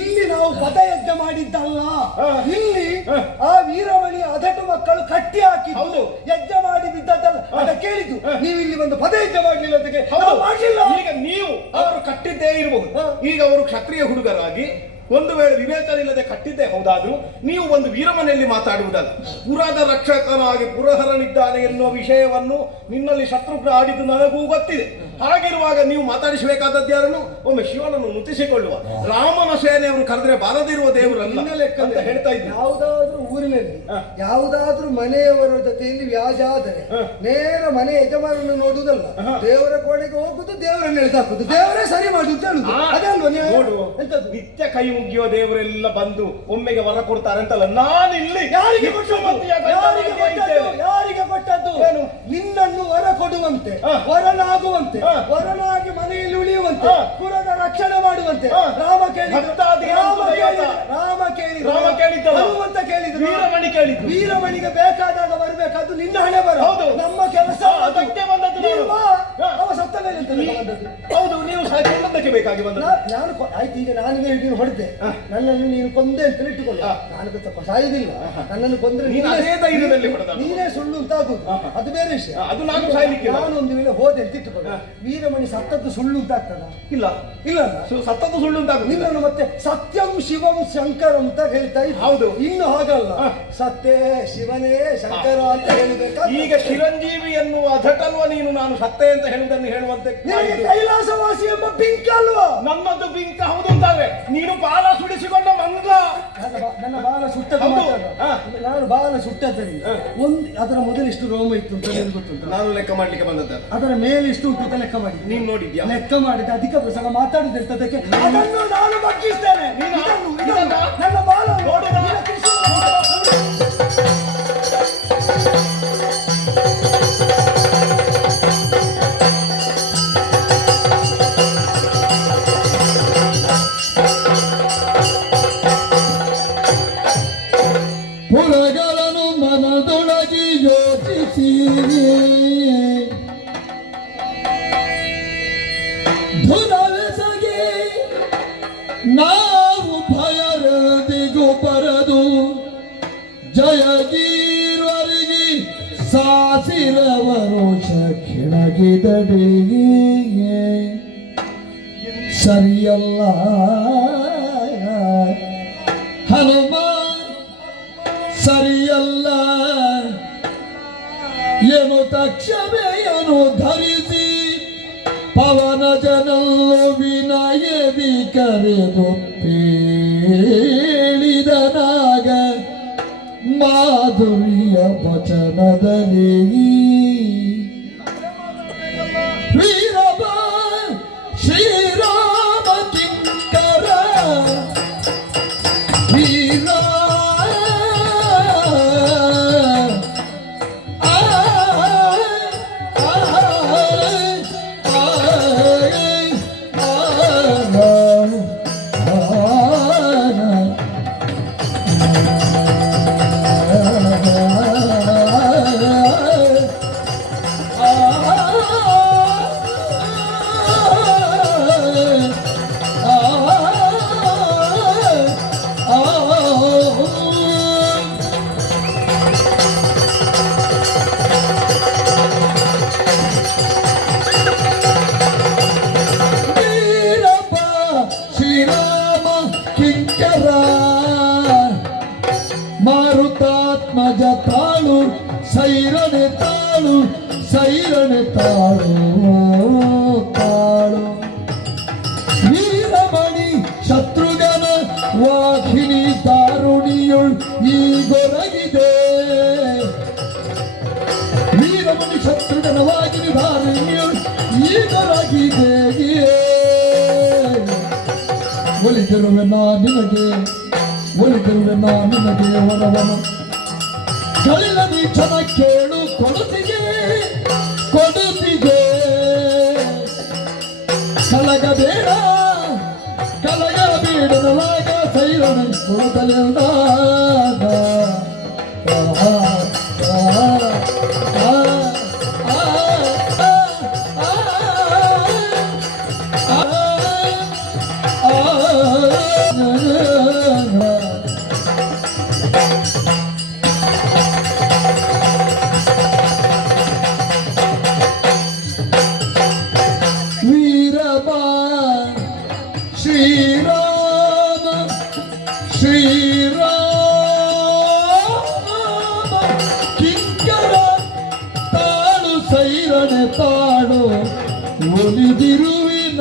ಇಲ್ಲಿ ನಾವು ಪದಯಜ್ಞ ಮಾಡಿದ್ದಲ್ಲ. ಇಲ್ಲಿ ಆ ವೀರಮಣಿ ಅದಟು ಮಕ್ಕಳು ಕಟ್ಟಿ ಹಾಕಿದ್ದು ಯಜ್ಞ ಮಾಡಿ ಬಿದ್ದದ್ದಲ್ಲ. ಅದ ಕೇಳಿದ್ದು ನೀವು ಇಲ್ಲಿ ಒಂದು ಪದಯಜ್ಞ ಮಾಡಲಿಲ್ಲ ಅಂತ ಮಾಡಲಿಲ್ಲ. ಈಗ ನೀವು ಅವರು ಕಟ್ಟಿದ್ದೇ ಇರಬಹುದು. ಈಗ ಅವರು ಕ್ಷತ್ರಿಯ ಹುಡುಗರಾಗಿ ಒಂದು ವೇಳೆ ವಿವೇಚನೆ ಇಲ್ಲದೆ ಕಟ್ಟಿದ್ದೇ ಹೌದಾದ್ರು ನೀವು ಒಂದು ವೀರಮನೆಯಲ್ಲಿ ಮಾತಾಡುವುದಲ್ಲ. ಪುರದ ರಕ್ಷಕನಾಗಿ ಪುರಹರನಿದ್ದಾನೆ ಎನ್ನುವ ವಿಷಯವನ್ನು ನಿನ್ನಲ್ಲಿ ಶತ್ರುಘ್ನ ಆಡಿದ್ದು ನನಗೂ ಗೊತ್ತಿದೆ. ಹಾಗಿರುವಾಗ ನೀವು ಮಾತಾಡಿಸಬೇಕಾದದ್ದು ಯಾರನ್ನು? ಒಮ್ಮೆ ಶಿವನನ್ನು ನುತಿಸಿಕೊಳ್ಳುವ ರಾಮನ ಸೇನೆಯನ್ನು ಕರೆದ್ರೆ ಬಾರದಿರುವ ದೇವರಲ್ಲ ಅಂತ ಹೇಳ್ತಾ ಇದ್ದೆ. ಯಾವುದಾದ್ರೂ ಊರಿನಲ್ಲಿ ಯಾವುದಾದ್ರೂ ಮನೆಯವರ ಜೊತೆಯಲ್ಲಿ ವ್ಯಾಜ ಆದರೆ ನೇರ ಮನೆ ಯಜಮಾನನ್ನು ನೋಡುವುದಲ್ಲ, ದೇವರ ಕೋಣೆಗೆ ಹೋಗುದು, ದೇವರನ್ನು ಎಳೆದಾಕುದು, ದೇವರೇ ಸರಿ ಮಾಡುದು ಹೇಳುದು. ಅದಲ್ವ ನೋಡು, ನಿತ್ಯ ಕೈ ಮುಗಿಯುವ ದೇವರೆಲ್ಲ ಬಂದು ಒಮ್ಮೆಗೆ ವರ ಕೊಡ್ತಾರೆ ಅಂತಲ್ಲ. ನಾನಿಲ್ಲಿ ಯಾರಿಗೆ ಕೊಟ್ಟದ್ದು? ನಿನ್ನನ್ನು ವರ ಕೊಡುವಂತೆ, ವರನಾಗುವಂತೆ, ವರನಾಗಿ ಮನೆಯಲ್ಲಿ ಉಳಿಯುವಂತೆ, ಪುರದ ರಕ್ಷಣೆ ಮಾಡುವಂತೆ ರಾಮ ಕೇಳಿದ ಹನುಮಂತ ಕೇಳಿದ್ರು, ವೀರಮಣಿ ಕೇಳಿದ್ರು. ವೀರಮಣಿಗೆ ಬೇಕಾದಾಗ ಬರಬೇಕಾದ್ದು ನಿನ್ನ ಹಣೆ ಬರ. ನಮ್ಮ ಕೆಲಸ ಅವ ಸತ್ತ ಮೇಲೆ ಹೌದು. ನೀವು ಸಾಕಿದ್ದಕ್ಕೆ ಬೇಕಾಗಿ ಬಂದ ನಾನು ಆಯ್ತು. ಈಗ ನಾನು ನೀನು ಹೊಡೆದೆ, ನನ್ನನ್ನು ನೀನು ಕೊಂದೆ ಅಂತ ಇಟ್ಟುಕೊಳ್ಳ. ನಾನು ಸ್ವಲ್ಪ ಸಾಯುವುದಿಲ್ಲ. ನನ್ನನ್ನು ಕೊಂದ್ರೆ ನೀನೇ ಸುಳ್ಳು ಅಂತ ಆಗುದು, ಅದು ಬೇರೆ ವಿಷಯ. ಅದು ನಾನು ಸಾಯ್ಲಿಕ್ಕೆ ನಾನು ಒಂದು ವೇಳೆ ಹೋದೆ ಅಂತ ಇಟ್ಟುಕೊಳ್ಳ, ವೀರಮಣಿ ಸತ್ತದ್ದು ಸುಳ್ಳು ಅಂತ ಆಗ್ತದ? ಇಲ್ಲ ಇಲ್ಲ, ಸತ್ತದ್ದು ಸುಳ್ಳು ಅಂತ ಆಗುದು. ನಿನ್ನನ್ನು ಮತ್ತೆ ಸತ್ಯಂ ಶಿವಂ ಶಂಕರ ಅಂತ ಹೇಳ್ತಾ ಇದ್ದ. ಹೌದು. ಇನ್ನು ಹಾಗಲ್ಲ, ಸತ್ಯೇ ಶಿವನೇ ಶಂಕರ ಅಂತ ಹೇಳಬೇಕಾ? ಈಗ ಚಿರಂಜೀವಿ ಎನ್ನುವ ಅಧಟಲ್ವ ನೀನು ನಾನು ಸತ್ಯ ಅಂತ ಹೇಳುವುದನ್ನು ಹೇಳುವಂತೆ ಕೈಲಾಸವಾಸಿ ಎಂಬ ಪಿಂಕ ಅಲ್ವಾ? ನನ್ನದು ಬಿಂಕ ಹೌದು ಅಂತಾದ್ರೆ ನೀನು ಬಾಲ ಸುಡಿಸಿಕೊಂಡ ಮಂಗ. ನನ್ನ ಬಾಲ ಸುಟ್ಟದ್ದು ಮಾತಾಡು. ನಾನು ಬಾಲ ಸುಟ್ಟದ್ದರಿಂದ ಅದರ ಮೊದಲಿಷ್ಟು ರೋಮ ಇತ್ತು ಅಂತ ನಿನಗೆ ಗೊತ್ತುಂಟ? ನಾನು ಲೆಕ್ಕ ಮಾಡ್ಲಿಕ್ಕೆ ಬಂದದ್ದು. ಅದರ ಮೇಲೆ ಎಷ್ಟು ಉಂಟು ಅಂತ ಲೆಕ್ಕ ಮಾಡಿ. ನೀನ್ ನೋಡಿದ್ಯಾ? ಲೆಕ್ಕ ಮಾಡಿದ ಅಧಿಕ ಪ್ರಸಂಗ ಮಾತಾಡಿದಿರ್ತದಕ್ಕೆ ಅದನ್ನು ನಾನು ಬಗ್ಗಿಸ್ತೇನೆ. ನನ್ನ ಬಾಲ ನೋಡು. ಪುರಗಳನ್ನು ಮನದೊಳಗಿ ಯೋಚಿಸಿ ಧುನವೆಸಗಿ ನಾವು ಭಯರದಿಗೂ ಬರದು ಜಯಗೀರ್ವರಿಗೆ ಸಾಸಿರವರು ಕೆಳಗಿದಡಿ ಸರಿಯಲ್ಲ ಹನುಮ ಸರಿಯಲ್ಲ ಏನು ತಕ್ಷಮೆಯನ್ನು ಧರಿಸಿ ಪವನ ಜನಲ್ಲು ವಿನಯದಿ ಕರೆದು ಹೇಳಿದನಾಗ ಮಾಧುರ್ಯ ವಚನದಲ್ಲಿ ವೀರಬ ಶ್ರೀರಾಮ ಕಿಂಕರ ವೀರ ಮಾರುತಾತ್ಮಜ ತಾಳು ಸೈರಣೆ ತಾಳು ಸೈರಣೆ ತಾಳು ತಾಳು ವೀರಮಣಿ ಶತ್ರುಘ್ನ ವಾಹಿನಿ ದಾರುಣಿಯುಳ್ ಈಗೊರಗಿದೆ ವೀರಮಣಿ ಶತ್ರುಘ್ನ ವಾಹಿನಿ ದಾರುಣಿಯುಳ್ ಈಗೊರಗಿದೆ ಒಲಿದಿರುವೆ ನಾ ನಿನಗೆ ಒಲಿದಿರುವೆ ನಾ ನಿನಗೆ ವರವನು ಕಳಿಲದಿ ಕ್ಷಣ ಕೇಳು ಕೊಡುತ್ತಿಗೆ ಕೊಡುತ್ತಿಗೆ ಕಲಗಬೇಡ ಕಲಗಬೇಡನಾಗ ಸೈರಣ ಕೊಡುತ್ತಲಿಲ್ಲ ಶ್ರೀರಾಮ ಶ್ರೀರಾಮ ಕಿಂಕರ ತಾಳು ಸೈರಣೆ ತಾಳು ಒಲಿದಿರುವಿನ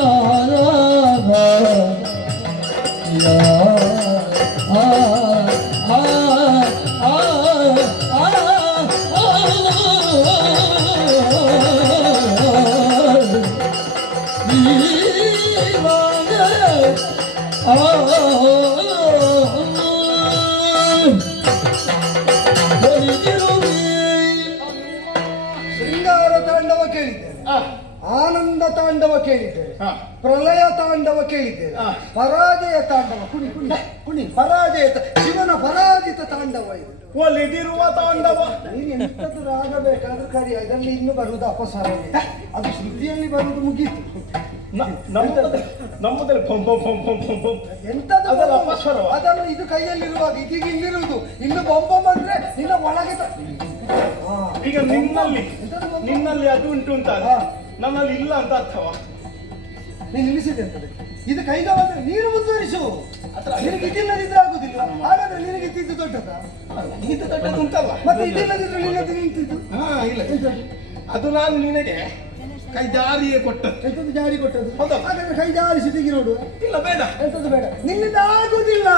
ಶೃಂಗಾರ ತಾಂಡವ ಕೇಳಿದ್ದೇನೆ, ಆನಂದ ತಾಂಡವ ಕೇಳಿದ್ದೇನೆ, ಪ್ರಳಯ ತಾಂಡವ ಕೇಳಿದ್ದೇನೆ, ಪರಾಜಯ ತಾಂಡವ ಕುಣಿ ಕುಣಿ ಕುಣಿ ಪರಾಜಯ ಶಿವನ ಪರಾಜಿತ ತಾಂಡವ ಇದು ಒಲಿದಿರುವ ತಾಂಡವ. ನೀನು ಎಂತದ್ದು ರಾಗ ಬೇಕಾದ್ರೂ ಕರಿ, ಅದರಲ್ಲಿ ಇನ್ನು ಬರುವುದು ಅಪಸ್ವರವೇ, ಅದು ಶ್ರುತಿಯಲ್ಲಿ ಬರುವುದು ಮುಗೀತು. ನಮ್ಮದಲ್ಲಿ ಎಂತದ್ದು ಅದರ ಅಪಸ್ವರವ. ಅದನ್ನು ಇದು ಕೈಯಲ್ಲಿರುವಾಗ ಇದೀಗ ಇಲ್ಲಿರುವುದು, ಇನ್ನು ಬೊಂಬ ಬಂದ್ರೆ ನಿನ್ನ ಒಳಗೆ ಈಗ ನಿನ್ನಲ್ಲಿ ಅದು ಉಂಟು ಅಂತ ನನ್ನಲ್ಲಿ ಇಲ್ಲ ಅಂತ ಅರ್ಥವ. ನೀನು ನಿಲ್ಲಿಸಿದೆ ಅಂತದೆ ಇದು ಕೈಗ ಬಂದ್ರೆ ನೀನು ಮುಂದುವರಿಸು, ನಿನಗೆ ಇದಿಲ್ಲದಿದ್ರೆ ಆಗುದಿಲ್ಲ. ಹಾಗಾದ್ರೆ ನಿನಗೆ ಇದ್ದಿದ್ದು ದೊಡ್ಡದ, ಇದು ದೊಡ್ಡದು ಉಂಟಲ್ಲ, ಮತ್ತೆ ಇದಿಲ್ಲದಿದ್ರೆ ನಿನ್ನದು ನಿಂತಿದ್ದು. ಇಲ್ಲ ಅದು ನಾನು ನಿನಗೆ ಕೈ ಜಾರಿಯೇ ಕೊಟ್ಟದ್ದು. ಎಂತದ್ದು ಜಾರಿ ಕೊಟ್ಟದ್ದು? ಹೌದಾ? ಹಾಗಾದ್ರೆ ಕೈ ಜಾರಿಸಿ ತೆಗಿ ನೋಡು. ಇಲ್ಲ ಬೇಡ, ಎಂತದ್ದು ಬೇಡ, ನಿನ್ನಿಂದ ಆಗುದಿಲ್ಲ,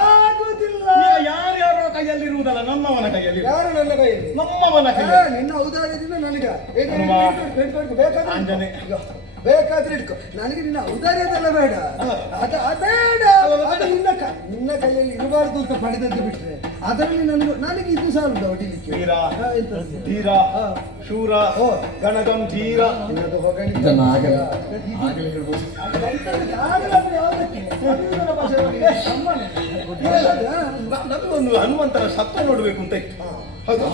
ಆಗುದಿಲ್ಲ. ಈಗ ಯಾರ್ಯಾರೋ ಕೈಯಲ್ಲಿರುವುದಲ್ಲ, ನಮ್ಮವನ ಕೈಯಲ್ಲಿ. ಯಾರು ನನ್ನ ಕೈಯಲ್ಲಿ? ನಮ್ಮವನ ಕೈಯಲ್ಲಿ. ನಿನ್ನ ಔದಾರ್ಯದಿಂದ ನನಗೆ ಆಂಜನೇ ಬೇಕಾದ್ರೆ ಇಟ್ಕೊ, ನನಗೆ ನಿನ್ನ ಔದಾರ್ಯದೆಲ್ಲ ಬೇಡ. ಬೇಡ, ಅದು ನಿನ್ನ ಕೈಯಲ್ಲಿ ಇರಬಾರ್ದು ಅಂತ ಪಡೆದಂತೆ ಬಿಟ್ರೆ ಅದರಲ್ಲಿ ನನಗೆ ಇದು ಸಾಲದು ಹೊಡಿಲಿಕ್ಕೆ. ವೀರ, ಧೀರ, ಶೂರ, ಗಣಗಂಭೀರ. ನಿನ್ನದು ಹೊಗಳಿ ನನ್ನೊಂದು ಹನುಮಂತನ ಸತ್ವ ನೋಡ್ಬೇಕು ಅಂತ ಇತ್ತು. ಹೌದು,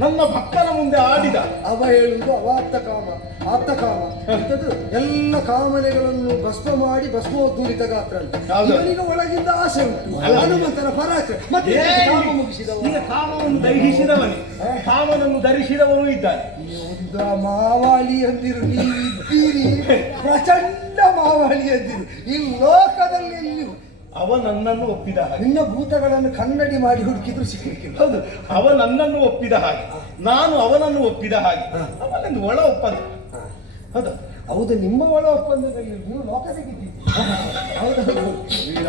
ನನ್ನ ಭಕ್ತನ ಮುಂದೆ ಆಡಿದ. ಅವ ಹೇಳುವುದು ಅವಾಪ್ತ ಕಾಮ, ಆಪ್ತ ಕಾಮ. ಇಂಥದ್ದು ಎಲ್ಲ ಕಾಮನೆಗಳನ್ನು ಭಸ್ಮ ಮಾಡಿ ಭಸ್ಮೋದ್ಧೂರಿತ ಗಾತ್ರ ಅಂತ. ಇವನಿಗೆ ಒಳಗಿಂದ ಆಸೆ ಉಂಟು, ಹನುಮಂತನ ಪರಾಕ್ರಮ. ಮತ್ತೆ ಕಾಮ ಮುಗಿಸಿದವ, ಈಗ ಕಾಮವನ್ನು ದಹಿಸಿದವನೇ, ಕಾಮನನ್ನು ಧರಿಸಿದವನು ಇದ್ದಾನೆ. ಒಂದು ಮಾವಾಳಿ ಅಂದಿರು ನೀವಿದ್ದೀರಿ, ಪ್ರಚಂಡ ಮಾವಾಳಿ ಅಂದಿರು ಈ ಲೋಕದಲ್ಲಿ ಎಲ್ಲಿಯೂ. ಅವ ನನ್ನನ್ನು ಒಪ್ಪಿದ ಹಾಗೆ, ನಿನ್ನ ಭೂತಗಳನ್ನು ಕನ್ನಡಿ ಮಾಡಿ ಹುಡುಕಿದ್ರು ಸಿಕ್ಕಲಿಕ್ಕಿಲ್ಲ. ಹೌದು, ಅವ ನನ್ನನ್ನು ಒಪ್ಪಿದ ಹಾಗೆ, ನಾನು ಅವನನ್ನು ಒಪ್ಪಿದ ಹಾಗೆ. ಅವನೊಂದು ಒಳ ಒಪ್ಪಂದ. ಹೌದು ಹೌದು, ನಿಮ್ಮ ಒಳ ಒಪ್ಪಂದದಲ್ಲಿ ನೀವು ಲೋಕ ತೆಗಿದ್ದೀರಿ. ಹೌದೌದು ವೀರ,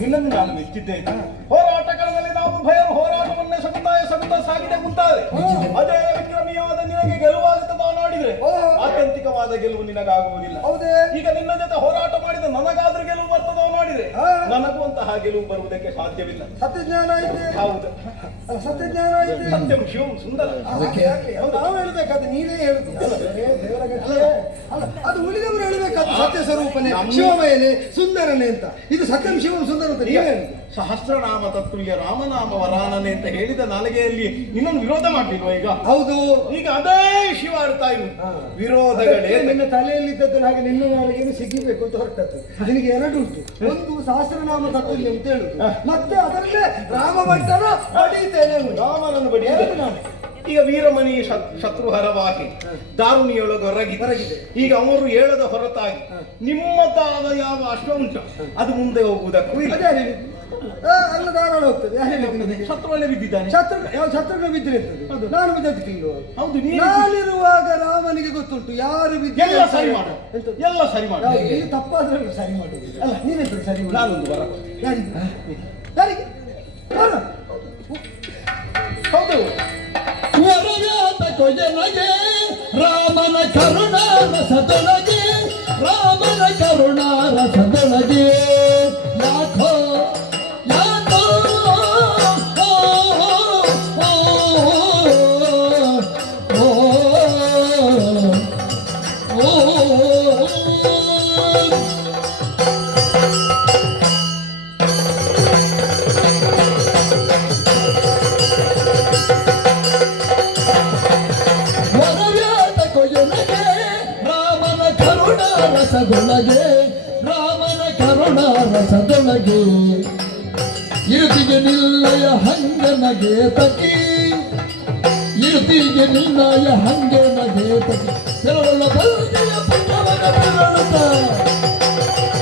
ನಿನ್ನನ್ನು ನಾನು ಮೆಚ್ಚಿದ್ದೇನೆ. ಹೋರಾಟಗಳಲ್ಲಿ ನಾವು ಭಯ ಹೋರಾಟವನ್ನೇ ಸಗುತ್ತಾ ಸಾಗಿದೆ ಮುಂತಾದ್ರೆ ಅದೇ ವಿಕ್ರಮಿಯಾದ ನಿನಗೆ ಗೆಲುವಾಗುತ್ತದ ನೋಡಿದ್ರೆ ಆತ್ಯಂತಿಕವಾದ ಗೆಲುವು ನಿನಗಾಗುವುದಿಲ್ಲ. ಹೌದೇ? ಈಗ ನಿನ್ನ ಜೊತೆ ಹೋರಾಟ ಮಾಡಿದ ನನಗಾದ್ರೂ ಗೆಲುವು ಬರ್ತದೋ ನೋಡಿದ್ರೆ ನನಗೂ ಅಂತಹ ಗೆಲುವು ಬರುವುದಕ್ಕೆ ಸಾಧ್ಯವಿಲ್ಲ. ಸತ್ಯಜ್ಞಾನ ಐತೆ. ಹೌದು, ಸತ್ಯಜ್ಞಾನ ಐತೆ. ಸತ್ಯಂ ಶಿವಂ ಸುಂದರ. ನಾವು ಹೇಳ್ಬೇಕಾದ್ರೆ ನೀನೇ ಹೇಳುದು ಅಲ್ಲ, ಅದು ಉಳಿದವರು ಹೇಳ್ಬೇಕಾದ್ರೆ ಸತ್ಯ ಸ್ವರೂಪನೇ, ಶಿವಮಯನೇ, ಸುಂದರನೇ ಅಂತ. ಇದು ಸತ್ಯಂ ಶಿವಂ ಸುಂದರ ಅಂತ ನೀವೇ ಹೇಳುದು. ಸಹಸ್ರನಾಮ ತತ್ವೀಯ ರಾಮನಾಮ ವರಾನನೆ ಅಂತ ಹೇಳಿದ ನಾಲಿಗೆಯಲ್ಲಿ ಇನ್ನೊಂದು ವಿರೋಧ ಮಾಡ್ಲಿಲ್ವಾ ಈಗ? ಹೌದು, ಈಗ ಅದೇ ಶಿವ ಅರ್ತಾ ಇರುವುದು. ವಿರೋಧಗಳೇ ನಿನ್ನ ತಲೆಯಲ್ಲಿದ್ದದ್ದು ಹಾಗೆ ನಿನ್ನ ನಾಲಿಗೆಯನ್ನು ಸಿಗಿಬೇಕು ಅಂತ ಹೊರಟದ್ದು. ನಿನಗೆ ಎರಡು ಉಂಟು, ಒಂದು ಸಹಸ್ರನಾಮ ತತ್ವಲ್ಯ ಅಂತ ಹೇಳುದು, ಮತ್ತೆ ಅದರಲ್ಲೇ ರಾಮ ಭಟ್ಟನ ಬಡಿತೇನೆ, ರಾಮನನ್ನು ಬಡಿ ನಾನು. ಈಗ ವೀರಮಣಿ ಶತ್ರುಹರವಾಗಿ ದಾರುಣಿಯೊಳಗೆ ಹೊರಗಿದೆ. ಈಗ ಅವರು ಹೇಳದ ಹೊರತಾಗಿ ನಿಮ್ಮದಾದ ಯಾವ ಅಶ್ವ ಉಂಟು ಅದು ಮುಂದೆ ಹೋಗುವುದಕ್ಕೂ ಇಲ್ಲ. ಅಲ್ಲ, ಧಾರಾಳ ಹೋಗ್ತದೆ. ಶತ್ರುವಲ್ಲೇ ಬಿದ್ದಿದ್ದಾನೆ. ಶತ್ರುಘ್ನ ಬಿದ್ದರೆ ನಾನು ಬಿದ್ದಕ್ಕಿಲ್ವ? ಹೌದು, ನಾನಿರುವಾಗ ರಾಮನಿಗೆ ಗೊತ್ತುಂಟು ಯಾರು ಬಿದ್ದ. ಎಲ್ಲ ಸರಿ ಮಾಡು, ಎಲ್ಲ ಸರಿ ಮಾಡು. ತಪ್ಪಾದ್ರೆ ಸರಿ ಮಾಡುದು. ಅಲ್ಲ, ನೀನೆಂತ ಸರಿ ಮಾಡು. ನಾನೊಂದು ವರ. ಯಾರಿಗೆ? ಹೌದು, ವರವ್ಯಾತ ಕೊಯ್ಯನಗೆ ರಾಮನ ಕರುಣಾರಸದೊಳಗೆ, ರಾಮನ ಕರುಣಾರಸದೊಳಗೆ ಯಾಕೋ ಯಾಕೋ ರಸದೊಳಗೆ, ರಾಮನ ಕರುಣಾರಸದೊಳಗೆ ಇರುತಿಗೆ ನಿಲ್ಲಯ ಹಂಗನಗೆ ತಕಿ, ಇರುತಿಗೆ ನಿಲ್ಲಯ ಹಂಗನಗೆ ತಕಿ ತೆರಳ ಬಲ್ದಿಯ ಪುತ್ರವನ ತೆರಳುತ್ತ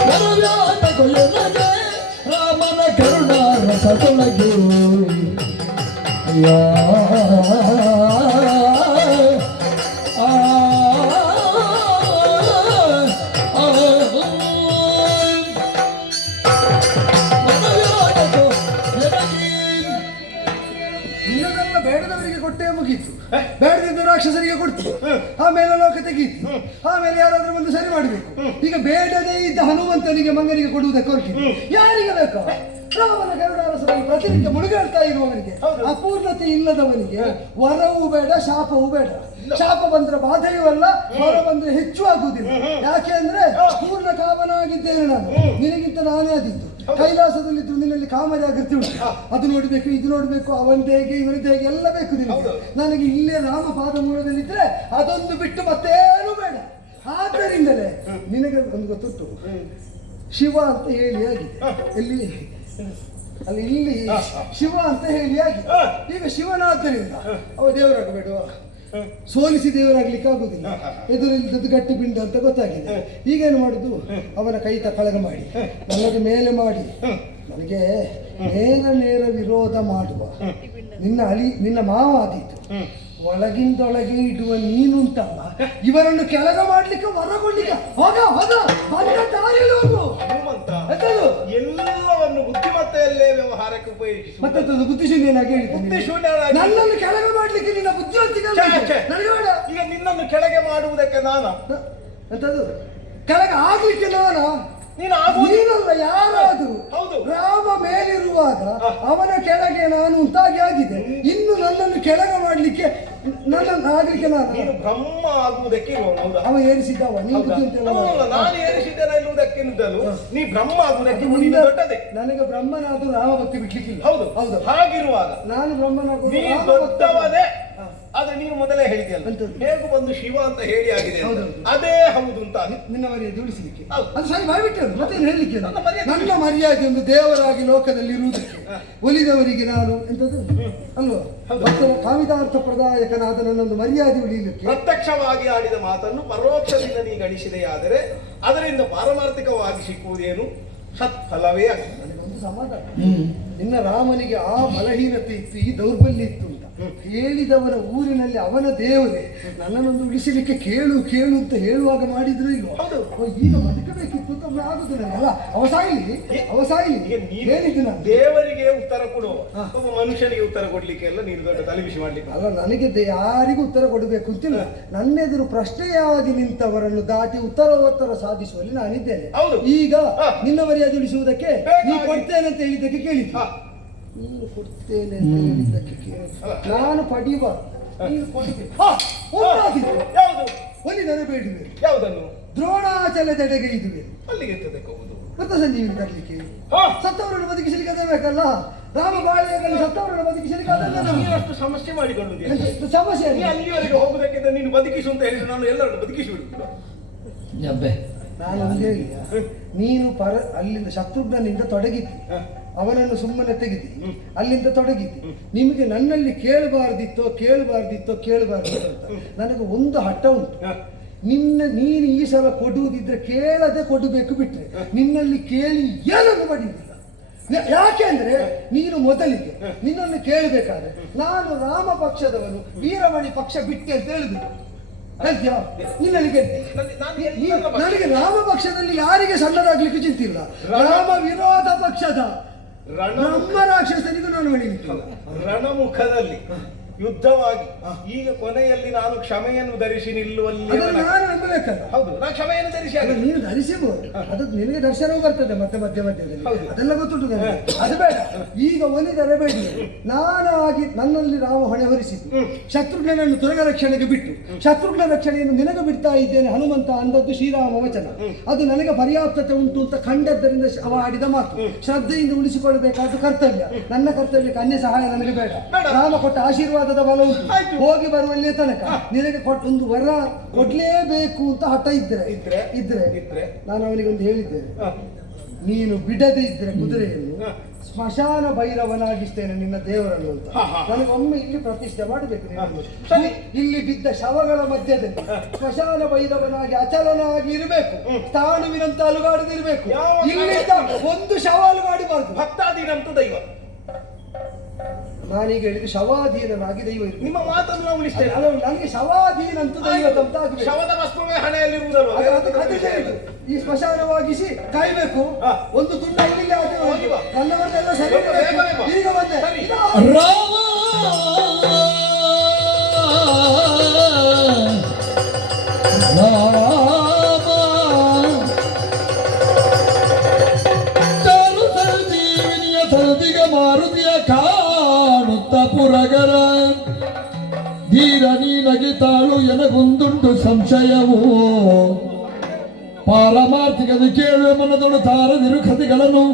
ವರವ್ಯಾತ ಕೊಯ್ಯನಗೆ ರಾಮನ ಕರುಣಾರಸದೊಳಗೆ ಬೇಡದವರಿಗೆ ಕೊಟ್ಟೆ ಮುಗೀತು, ಬೇಡದಿದ್ದ ರಾಕ್ಷಸರಿಗೆ ಕೊಡ್ತು, ಆಮೇಲೆ ಲೋಕ ತೆಗೀತು, ಆಮೇಲೆ ಯಾರಾದ್ರೂ ಒಂದು ಸರಿ ಮಾಡಬೇಕು. ಈಗ ಬೇಡದೇ ಇದ್ದ ಹನುಮಂತನಿಗೆ ಮಂಗನಿಗೆ ಕೊಡುವುದಕ್ಕೆ ಹೊರಟಿದ್ದು ಯಾರಿಗೆ ಬೇಕು? ರಾಮನ ಕರುಣಾರಸದಲ್ಲಿ ಪ್ರತಿನಿತ್ಯ ಮುಳುಗೇಳ್ತಾ ಇರುವವನಿಗೆ, ಅಪೂರ್ಣತೆ ಇಲ್ಲದವನಿಗೆ ವರವೂ ಬೇಡ, ಶಾಪವೂ ಬೇಡ. ಶಾಪ ಬಂದ್ರೆ ಬಾಧೆಯೂ ಅಲ್ಲ, ವರ ಬಂದ್ರೆ ಹೆಚ್ಚು ಆಗುವುದಿಲ್ಲ. ಯಾಕೆ ಅಂದ್ರೆ ಪೂರ್ಣ ಕಾಮನಾಗಿದ್ದೇನೆ ನಾನು, ನಿನಗಿಂತ ನಾನೇ ಆದಿತ್ತು. ಕೈಲಾಸದಲ್ಲಿದ್ದು ನಿನ್ನಲ್ಲಿ ಕಾಮಜಾಗೃತಿ ಉಂಟು, ಅದು ನೋಡ್ಬೇಕು, ಇದು ನೋಡ್ಬೇಕು, ಅವನದ್ದು ಹೇಗೆ ಇವನದ್ದು ಹೇಗೆ ಎಲ್ಲ ಬೇಕು ನಿನಗೆ. ನನಗೆ ಇಲ್ಲೇ ರಾಮ ಪಾದ ಮೂಲದಲ್ಲಿದ್ರೆ ಅದೊಂದು ಬಿಟ್ಟು ಮತ್ತೇನು ಬೇಡ. ಆದ್ದರಿಂದಲೇ ನಿನಗೆ ಒಂದು ಗೊತ್ತುಂಟು, ಶಿವ ಅಂತ ಹೇಳಿ ಆಗಿದೆ ಎಲ್ಲಿ ಅಲ್ಲಿ, ಇಲ್ಲಿ ಶಿವ ಅಂತ ಹೇಳಿ ಆಗಿದೆ. ಈಗ ಶಿವನಾದ್ದರಿಂದ ಅವ ದೇವರಾಗಬೇಡುವ, ಸೋಲಿಸಿ ದೇವರಾಗ್ಲಿಕ್ಕೆ ಆಗುದಿಲ್ಲ, ಎದುರಿಲ್ಲದ್ದು ಗಟ್ಟಿ ಪಿಂಡ ಅಂತ ಗೊತ್ತಾಗಿದೆ. ಈಗೇನು ಮಾಡುದು? ಅವನ ಕೈ ತಕಳಗ ಮಾಡಿ ನನಗೆ ಮೇಲೆ ಮಾಡಿ ನನಗೆ ನೇರ ವಿರೋಧ ಮಾಡುವ ನಿನ್ನ ಮಾವ ಆದೀತು ಒಳಗಿಂದೊಳಗೆ ಇಡುವ ನೀನುಂಟಲ್ಲ, ಇವರನ್ನು ಕೆಳಗ ಮಾಡ್ಲಿಕ್ಕೆ ಹೊರಗೊಳ್ಳಿಕ್ಕೆ ಹೋಗ ಹೋಗ ಬಂದ ದಾರಿಯಲ್ಲಿ ಹೋಗು. ಹನುಮಂತ ಎಂತದು? ಎಲ್ಲವನ್ನು ಬುದ್ಧಿಮತ್ತೆಯಲ್ಲೇ ವ್ಯವಹಾರಕ್ಕೆ ಉಪಯೋಗಿಸು. ಮತ್ತದು ಬುದ್ಧಿಶೂನ್ಯನಾಗಿ ಹೇಳಿದ್ದೀನಿ. ಬುದ್ಧಿಶೂನ್ಯನಾಗಿ ನನ್ನನ್ನು ಕೆಳಗೆ ಮಾಡ್ಲಿಕ್ಕೆ ನಿನ್ನ ಬುದ್ಧಿವಂತಿಕೆ ಅಲ್ಲ. ಛೆ, ಛೆ. ನನಗೆ ಬೇಡ. ಈಗ ನಿನ್ನನ್ನು ಕೆಳಗೆ ಮಾಡುವುದಕ್ಕೆ ನಾನು ಎಂತದು? ಕೆಳಗೆ ಆಗ್ಲಿಕ್ಕೆ ನಾನು ನೀನು ಆಗುವುದು ನೀನಲ್ಲ, ಯಾರಾದ್ರು ಹೌದು. ರಾಮ ಮೇಲಿರುವಾಗ ಅವನ ಕೆಳಗೆ ನಾನು ಉಂಟಾಗಿ ಆಗಿದೆ. ಇನ್ನು ನನ್ನನ್ನು ಕೆಳಗೆ ಮಾಡ್ಲಿಕ್ಕೆ ನನ್ನನ್ನು ಆಗ್ಲಿಕ್ಕೆ ನಾನು ನೀನು ಬ್ರಹ್ಮ ಆಗುವುದಕ್ಕೆ ಇರುವವನು, ಹೌದಾ? ಅವ ಏರಿಸಿದ್ದವ, ನೀನು ಬುದ್ಧಿವಂತೆಲ್ಲ ಮಾಡು. ಅಲ್ಲ, ನಾನು ಏರಿಸಿದ್ದೇನೆ ಎನ್ನುವುದಕ್ಕಿಂತಲೂ ನೀ ಬ್ರಹ್ಮ ಆಗುವುದಕ್ಕೆ ನೀನು ದೊಡ್ಡದೆ. ನನಗೆ ಬ್ರಹ್ಮನಾದ್ರು ರಾಮ ಭಕ್ತಿ ಬಿಡ್ಲಿಕ್ಕಿಲ್ಲ. ಹೌದು ಹೌದು. ಹಾಗಿರುವಾಗ ನಾನು ಬ್ರಹ್ಮನಾದ್ರು ನೀ ರಾಮ ಭಕ್ತಿ ದೊಡ್ಡವನೇ. ಆದ್ರೆ ನೀನು ಮೊದಲೇ ಹೇಳಿದೆಯಲ್ಲ, ಎಂತದ್ದು? ಹೇಗೂ ಬಂದು ಶಿವ ಅಂತ ಹೇಳಿ ಆಗಿದೆ ಅಂತ. ಹೌದು. ಅದೇ ಹೌದು ಅಂತ ನಿನ್ನ ಮರ್ಯಾದೆ ಉಳಿಸಲಿಕ್ಕೆ ಹೌದು. ಅದು ಸರಿ ಬಾಯ್ಬಿಟ್ಟು ಮತ್ತೇನು ಹೇಳಲಿಕ್ಕೆ ನನ್ನ ಮರ್ಯಾದೆ ನನ್ನ ಮರ್ಯಾದೆ ಒಂದು ದೇವರಾಗಿ ಲೋಕದಲ್ಲಿ ಇರುವುದಕ್ಕೆ ಒಲಿದವರಿಗೆ ನಾನು ಎಂತದ್ದು ಅಲ್ವಾ ಭಕ್ತರ ಕಾಮಿತಾರ್ಥ ಪ್ರದಾಯಕನಾದ ನನ್ನೊಂದು ಮರ್ಯಾದೆ ಉಳಿಯಲಿಕ್ಕೆ ಪ್ರತ್ಯಕ್ಷವಾಗಿ ಆಡಿದ ಮಾತನ್ನು ಪರೋಕ್ಷದಿಂದ ನೀ ಗಳಿಸಿದೆಯಾದರೆ ಅದರಿಂದ ಪಾರಮಾರ್ಥಿಕವಾಗಿ ಸಿಕ್ಕುವುದೇನು? ಸತ್ಫಲವೇ ಆಗಿದೆ. ನನಗೊಂದು ಸಮಾಧಾನ. ನಿನ್ನ ರಾಮನಿಗೆ ಆ ಬಲಹೀನತೆ ಇತ್ತು, ಈ ದೌರ್ಬಲ್ಯ ಇತ್ತು ಅಂತ ಹೇಳಿದವನ ಊರಿನಲ್ಲಿ ಅವನ ದೇವರೇ ನನ್ನನ್ನೊಂದು ಉಳಿಸಲಿಕ್ಕೆ ಕೇಳು ಕೇಳು ಅಂತ ಹೇಳುವಾಗ ಮಾಡಿದ್ರು ಇಲ್ವಾ? ಹೌದು. ಈಗ ಬದುಕಬೇಕಿತ್ತು ಅಂತ ಒಮ್ಮೆ ಆಗುದು ನನಗಲ್ಲ. ಅವ ಸಾಯಿಲಿ ಈಗ ನೀನು ಹೇಳಿದ್ದು ನಾನು. ದೇವರಿಗೆ ಉತ್ತರ ಕೊಡುವ ಒಬ್ಬ ಮನುಷ್ಯನಿಗೆ ಉತ್ತರ ಕೊಡ್ಲಿಕ್ಕೆ ಎಲ್ಲ ನೀನು ದೊಡ್ಡ ತಲೆಬಿಸಿ ಮಾಡ್ಲಿಕ್ಕೆ ಅಲ್ಲ, ನನಗೆ ಯಾರಿಗೂ ಉತ್ತರ ಕೊಡಬೇಕು ಅಂತಿಲ್ಲ. ನನ್ನೆದುರು ಪ್ರಶ್ನೆಯಾಗಿ ನಿಂತವರನ್ನು ದಾಟಿ ಉತ್ತರೋತ್ತರ ಸಾಧಿಸುವಲ್ಲಿ ನಾನಿದ್ದೇನೆ. ಹೌದು. ಈಗ ನಿನ್ನ ಮರ್ಯಾದೆ ಉಳಿಸುವುದಕ್ಕೆ ಬೇಕಾಗಿ. ನೀ ಕೊಡ್ತೇನೆ ಅಂತ ಹೇಳಿದ್ದಕ್ಕೆ ಕೇಳಿದ್ದೆ. ನೀನು ಕೊಡ್ತೇನೆ ಅಂತ ಹೇಳಿದ್ದಕ್ಕೆ ಕೇಳಿ ನಾನು ಪಡಿಬಾರ್ದು, ನೀನು ಕೊಡಬೇಕು. ಯಾವುದು? ಒಲಿದರೆ ಬೇಡುವೆ, ಯಾವುದನ್ನು? ದ್ರೋಣಾಚಲದೆಡೆಗೆ ಇದುವೆ, ಅಲ್ಲಿಗೆ ಎತ್ತದಕ್ಕೆ ಹೋಗುದು. ಮೃತ ಸಂಜೀವಿನಿ ತರಲಿಕ್ಕೆ, ಹಾ. ಸತ್ತವರನ್ನು ಬದುಕಿಸಲಿಕ್ಕೆ ಅದೇ ಬೇಕಲ್ಲ. ರಾಮ ಬಾಳೆಯಲ್ಲಿ ಸತ್ತವರನ್ನು ಬದುಕಿಸಲಿಕ್ಕೆ ಅದನ್ನೇ ನಾವು ನೀನಷ್ಟು ಸಮಸ್ಯೆ ಮಾಡಿಕೊಳ್ಳುವುದಿಲ್ಲ. ಎಂತ ಸಮಸ್ಯೆ ನೀ ಇಲ್ಲ. ಅಲ್ಲಿಯವರೆಗೆ ಹೋಗುವುದಕ್ಕಿಂತ ನೀನು ಬದುಕಿಸು ಅಂತ ಹೇಳಿದ್ರೆ ನಾನು ಎಲ್ಲರನ್ನು ಬದುಕಿಸಿ ಬಿಡುವುದು. ಜಬ್ಬೆ ನಾನು ಒಂದೇ ಹೇಳಿದ, ನೀನು ಅಲ್ಲಿಂದ ಶತ್ರುಘ್ನಿಂದ ತೊಡಗಿದ್ದಿ, ಅವನನ್ನು ಸುಮ್ಮನೆ ತೆಗೆದಿ, ಅಲ್ಲಿಂದ ತೊಡಗಿದ್ದಿ. ನಿಮಗೆ ನನ್ನಲ್ಲಿ ಕೇಳಬಾರ್ದಿತ್ತೋ ಅಂತ ನನಗೆ ಒಂದು ಹಠ ಉಂಟು. ನೀನು ಈ ಸಲ ಕೊಡುವುದಿದ್ರೆ ಕೇಳದೆ ಕೊಡಬೇಕು, ಬಿಟ್ರೆ ನಿನ್ನಲ್ಲಿ ಕೇಳಿ ಏನನ್ನು ಪಡೆಯುವುದಿಲ್ಲ. ಯಾಕೆ ಅಂದ್ರೆ ನೀನು ಮೊದಲಿಗೆ ನಿನ್ನನ್ನು ಕೇಳಬೇಕಾದ್ರೆ ನಾನು ರಾಮ ಪಕ್ಷದವನು ವೀರಮಣಿ ಪಕ್ಷ ಬಿಟ್ಟೆ ಅಂತ ಹೇಳಿದ್ರು. ನಿನ್ನಲ್ಲಿ ನನಗೆ ರಾಮ ಪಕ್ಷದಲ್ಲಿ ಯಾರಿಗೆ ಸಣ್ಣದಾಗ್ಲಿಕ್ಕೆ ಚಿಂತಿಲ್ಲ. ರಾಮ ವಿರೋಧ ಪಕ್ಷದ ನಮ್ಮ ರಾಕ್ಷಸನಿಗೂ ನಾನು ಹೊಡಿಲಿಕ್ಕಿಲ್ಲ. ರಣಮುಖದಲ್ಲಿ ಯುದ್ಧವಾಗಿ ಈಗ ಕೊನೆಯಲ್ಲಿ ನಾನು ಕ್ಷಮೆಯನ್ನು ಧರಿಸಿ ನಿಲ್ಲುವಲ್ಲಿ ಅದನ್ನು ನಾನು ನಂಬಬೇಕಲ್ಲ. ಹೌದು, ನಾನು ಕ್ಷಮೆಯನ್ನು ಧರಿಸಿ ಅದು ನೀನು ಧರಿಸಬಹುದು, ಅದು ನಿನಗೆ ದರ್ಶನವೂ ಬರ್ತದೆ ಮತ್ತೆ ಮಧ್ಯದಲ್ಲಿ, ಹೌದು. ಅದೆಲ್ಲ ಗೊತ್ತುಂಟು ನನಗೆ. ಅದು ಬೇಡ. ಈಗ ಒಲಿದರೆ ಬೇಡ. ನಾನಾಗಿ ನನ್ನಲ್ಲಿ ರಾಮ ಹೊಣೆ ಹೊರಿಸಿದ್ದು, ಶತ್ರುಘ್ನನನ್ನು ತುರಗ ರಕ್ಷಣೆಗೆ ಬಿಟ್ಟು ಶತ್ರುಘ್ನ ರಕ್ಷಣೆಯನ್ನು ನಿನಗೆ ಬಿಡ್ತಾ ಇದ್ದೇನೆ ಹನುಮಂತ ಅಂದದ್ದು ಶ್ರೀರಾಮ ವಚನ. ಅದು ನನಗೆ ಪರ್ಯಾಪ್ತತೆ ಉಂಟು ಅಂತ ಕಂಡದ್ದರಿಂದ ಅವ ಆಡಿದ ಮಾತು. ಶ್ರದ್ಧೆಯಿಂದ ಉಳಿಸಿಕೊಳ್ಳಬೇಕಾದ ಕರ್ತವ್ಯ, ನನ್ನ ಕರ್ತವ್ಯಕ್ಕೆ ಅನ್ಯ ಸಹಾಯ ನನಗೆ ಬೇಡ. ರಾಮ ಕೊಟ್ಟ ಆಶೀರ್ವಾದದ ಬಲ ಉಂಟು, ಹೋಗಿ ಬರುವಲ್ಲಿಯ ತನಕ ನಿನಗೆ ಒಂದು ವರ ಕೊಡ್ಲೇಬೇಕು ಅಂತ ಹಠ ಇದ್ರೆ ನಾನು ಅವನಿಗೆ ಒಂದು ಹೇಳಿದ್ದೇನೆ, ನೀನು ಬಿಡದೆ ಇದ್ರೆ ಕುದುರೆಯನ್ನು ಸ್ಮಶಾನ ಭೈರವನಾಗಿಸ್ತೇನೆ ನಿನ್ನ ದೇವರನ್ನು ಅಂತ. ನನಗೊಮ್ಮೆ ಇಲ್ಲಿ ಪ್ರತಿಷ್ಠೆ ಮಾಡಬೇಕು. ಇಲ್ಲಿ ಬಿದ್ದ ಶವಗಳ ಮಧ್ಯದಲ್ಲಿ ಸ್ಮಶಾನ ಭೈರವನಾಗಿ ಅಚಲನಾಗಿ ಇರಬೇಕು, ತಾಣುವಿನಂತ ಅಲುಗಾಡದಿರ್ಬೇಕು. ಇಲ್ಲಿದ್ದ ಒಂದು ಶವ ಅಲುಗಾಡಬಾರ್ದು. ಭಕ್ತಾಧೀನಂತ ದೈವ. ನಾನೀಗ ಹೇಳಿದ್ದು ಶವಾಧೀನನಾಗಿ ದೈವ ಇರ್ಬೇಕು. ನಿಮ್ಮ ಮಾತನ್ನು ನಾವು ಉಳಿಸ್ತೇವೆ. ನನಗೆ ಶವಾಧೀನಂತ ದೈವ ಅಂತ ಆಗಬೇಕು. ಶವದ ಭಸ್ಮವೇ ಹಣೆಯಲ್ಲಿರುವುದಲ್ವ? ಈ ಸ್ಮಶಾನವಾಗಿಸಿ ಕಾಯ್ಬೇಕು. ಒಂದು ತುಂಡ ಇಲ್ಲಿ ನನ್ನವನ್ನೆಲ್ಲ ಸರಿ ಈಗ ಬಂದೆ. ರಾಮ ಚಾಲು ಸಂಜೀವಿನಿಯ ಸರದಿಗ ಮಾರುತಿಯ ಕಾಣುತ್ತ ಪುರಗರ ಧೀರ ನೀನಗಿತಾಳು ಎನಗೊಂದುಂಟು ಸಂಶಯವು ಪಾರಮಾರ್ಥಿಕದ ಕೇಳುವ ಮನದೊಳು ತಾರದಿರು ಕಥೆಗಳನ್ನು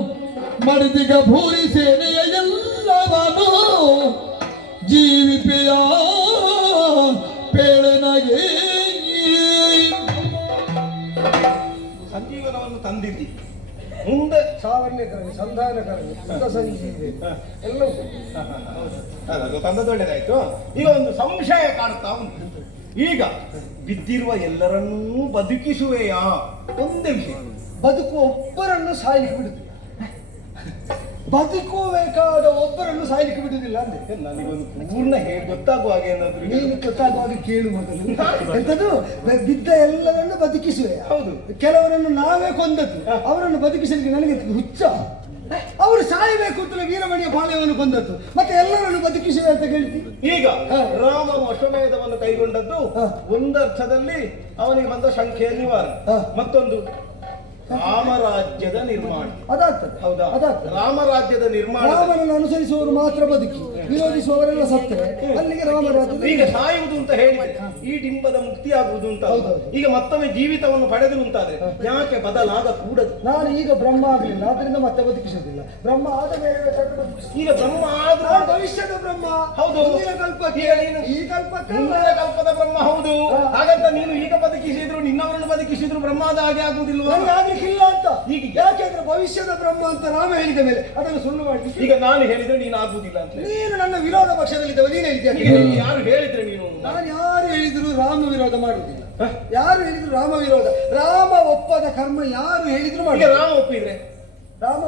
ಮಡಿದಿಗ ಭೂರಿ ಸೇನೆಯ ಎಲ್ಲವನು ಜೀವಿಪೆಯ ಪೇಳನಗೆ ಸಂಜೀವನವನ್ನು ತಂದಿದ್ದಿ, ಮುಂದೆ ಸಾವರ್ಣ್ಯಕರಣಿ ಸಂಧಾನಕರಣಿ ಸುಖ ಸಂಜೀವಿ ಎಲ್ಲವೂ ಅದು ತಂದದೊಳ್ಳೆದಾಯ್ತು. ಈಗ ಒಂದು ಸಂಶಯ ಕಾಡ್ತಾ ಉಂಟು. ಈಗ ಬಿದ್ದಿರುವ ಎಲ್ಲರನ್ನೂ ಬದುಕಿಸುವೆಯಾ? ಒಂದೇ ವಿಷಯ, ಬದುಕುವ ಒಬ್ಬರನ್ನು ಸಾಯಲಿಕ್ಕೆ ಬಿಡುತ್ತೆ. ಬದುಕಬೇಕಾದ ಒಬ್ಬರನ್ನು ಸಾಯ್ಲಿಕ್ಕೆ ಬಿಡುವುದಿಲ್ಲ ಅಂದೆ. ನನಗೊಂದು ಪೂರ್ಣ ಗೊತ್ತಾಗುವ ಹಾಗೆ ಏನಾದ್ರು ನೀನು ಗೊತ್ತಾಗುವಾಗ ಕೇಳು ಮೊದಲು. ಎಂತದು ಬಿದ್ದ ಎಲ್ಲರನ್ನು ಬದುಕಿಸುವೆ. ಹೌದು. ಕೆಲವರನ್ನು ನಾವೇ ಕೊಂದದ್ದು, ಅವರನ್ನು ಬದುಕಿಸಲಿಕ್ಕೆ ನನಗೆ ಹುಚ್ಚ. ಅವರು ಸಾಯಬೇಕು ಅಂತಲೇ ವೀರಮಣಿಯ ಪಾಳ್ಯವನ್ನು ಕೊಂದದ್ದು, ಮತ್ತೆ ಎಲ್ಲರನ್ನು ಬದುಕಿಸುವೆ ಅಂತ ಹೇಳ್ತೀವಿ. ಈಗ ರಾಮನು ಅಶ್ವಮೇಧವನ್ನು ಕೈಗೊಂಡದ್ದು ಒಂದರ್ಥದಲ್ಲಿ ಅವನಿಗೆ ಬಂದ ಸಂಖ್ಯೆಯ ನಿವಾರಣೆ, ಮತ್ತೊಂದು ರಾಮರಾಜ್ಯದ ನಿರ್ಮಾಣ. ಅದಾಗ್ತದೆ. ಹೌದಾ? ಅದಾಗ್ತದೆ. ರಾಮರಾಜ್ಯದ ನಿರ್ಮಾಣ. ರಾಮನನ್ನು ಅನುಸರಿಸುವವರು ಮಾತ್ರ ಬದುಕಿ, ವಿರೋಧಿಸುವವರೆಲ್ಲ ಸತ್ತರೆ ಅಲ್ಲಿಗೆ ರಾಮರಾಜ್ಯ. ಈಗ ಸಾಯುವುದು ಅಂತ ಹೇಳಿದ್ರೆ ಈ ಡಿಂಬದ ಮುಕ್ತಿಯಾಗುವುದು ಅಂತ. ಈಗ ಮತ್ತೊಮ್ಮೆ ಜೀವಿತವನ್ನು ಪಡೆದು ಅಂತಾದ್ರೆ ಯಾಕೆ ಬದಲಾಗಕೂಡದು? ನಾನು ಈಗ ಬ್ರಹ್ಮ ಆಗಲಿಲ್ಲ, ಆದ್ರಿಂದ ಮತ್ತೆ ಬದುಕಿಸುವುದಿಲ್ಲ. ಬ್ರಹ್ಮ ಆದ ಮೇಲೆ ಈಗ ಬ್ರಹ್ಮ ಆದ ಭವಿಷ್ಯದ ಬ್ರಹ್ಮ. ಹೌದು. ಮುಂದಿನ ಕಲ್ಪಕ್ಕೆ, ಈ ಕಲ್ಪಕ್ಕೆ ಮುಂದಿನ ಕಲ್ಪದ ಬ್ರಹ್ಮ. ಹೌದು. ಹಾಗಂತ ನೀನು ಈಗ ಬದುಕಿಸಿದ್ರು ನಿನ್ನವರನ್ನು ಬದುಕಿಸಿದ್ರು ಬ್ರಹ್ಮದ ಹಾಗೆ ಆಗುವುದಿಲ್ವಾ? ಇಲ್ಲ ಅಂತ. ಈಗ ಯಾಕೆಂದ್ರೆ ಭವಿಷ್ಯದ ಬ್ರಹ್ಮ ಅಂತ ರಾಮ ಹೇಳಿದ ಮೇಲೆ ಅದನ್ನು ಸುಳ್ಳು ಮಾಡಿ. ಈಗ ನಾನು ಹೇಳಿದ್ರೆ ನೀನು ಆಗುವುದಿಲ್ಲ ಅಂತ. ನೀನು ನನ್ನ ವಿರೋಧ ಪಕ್ಷದಲ್ಲಿದ್ದವ, ನೀನು ಹೇಳಿದ್ಯಾ? ಯಾರು ಹೇಳಿದ್ರೆ ನೀನು? ನಾನು ಯಾರು ಹೇಳಿದ್ರು ರಾಮ ವಿರೋಧ ಮಾಡುವುದಿಲ್ಲ. ಯಾರು ಹೇಳಿದ್ರು ರಾಮ ವಿರೋಧ, ರಾಮ ಒಪ್ಪದ ಕರ್ಮ ಯಾರು ಹೇಳಿದ್ರು ಮಾಡಿ. ರಾಮ ಒಪ್ಪಿದ್ರೆ ರಾಮ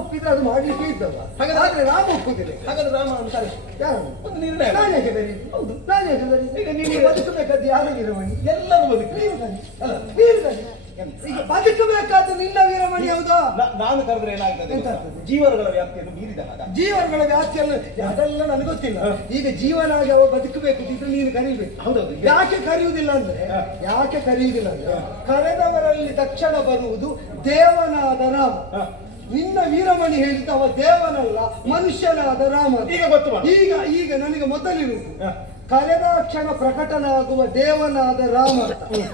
ಒಪ್ಪಿದ್ರೆ ಅದು ಮಾಡ್ಲಿಕ್ಕೆ ಇದ್ದವ. ಹಾಗಾದ್ರೆ ರಾಮ ಒಪ್ಪುದಿಲ್ಲ. ಹಾಗಾದ್ರೆ ರಾಮ ಅಂತ ಯಾರು ಒಂದು ನಿರ್ಣಯ. ನಾನು ಹೇಗೆ ಬರೀ? ಹೌದು, ನಾನು ಹೇಗೆ ಬರೀ? ಈಗ ನೀನು ಬದುಕಬೇಕಾದ ಯಾರು ವೀರಮಣಿ? ಎಲ್ಲರೂ ಬದುಕಿ. ಅಲ್ಲ, ವೀರಮಣಿ ಈಗ ಬದುಕಬೇಕಾದ ನಿನ್ನ ವೀರಮಣಿ. ಹೌದಾ? ನಾನು ಕರೆದ್ರೆ ಏನಾಗ್ತದೆ? ಜೀವನಗಳ ವ್ಯಾಪ್ತಿಯನ್ನು ಮೀರಿದ ಹಾಗ. ಜೀವನಗಳ ವ್ಯಾಪ್ತಿಯನ್ನು ಅದೆಲ್ಲ ನನಗೆ ಗೊತ್ತಿಲ್ಲ. ಈಗ ಜೀವನಾಗಿ ಅವ ಬದುಕಬೇಕು ಇದ್ರೆ ನೀನು ಕರೀಬೇಕು. ಹೌದೌದು. ಯಾಕೆ ಕರೆಯುವುದಿಲ್ಲ ಅಂದ್ರೆ ಕರೆದವರಲ್ಲಿ ತಕ್ಷಣ ಬರುವುದು ದೇವನಾದ ರಾಮ. ನಿನ್ನ ವೀರಮಣಿ ಹೇಳಿದ ಅವ ದೇವನಲ್ಲ, ಮನುಷ್ಯನಾದ ರಾಮ. ಈಗ ಗೊತ್ತು. ಈಗ ನನಗೆ ಮೊದಲಿರುವುದು ಕರೆದ ಕ್ಷಣ ಪ್ರಕಟನಾಗುವ ದೇವನಾದ ರಾಮ.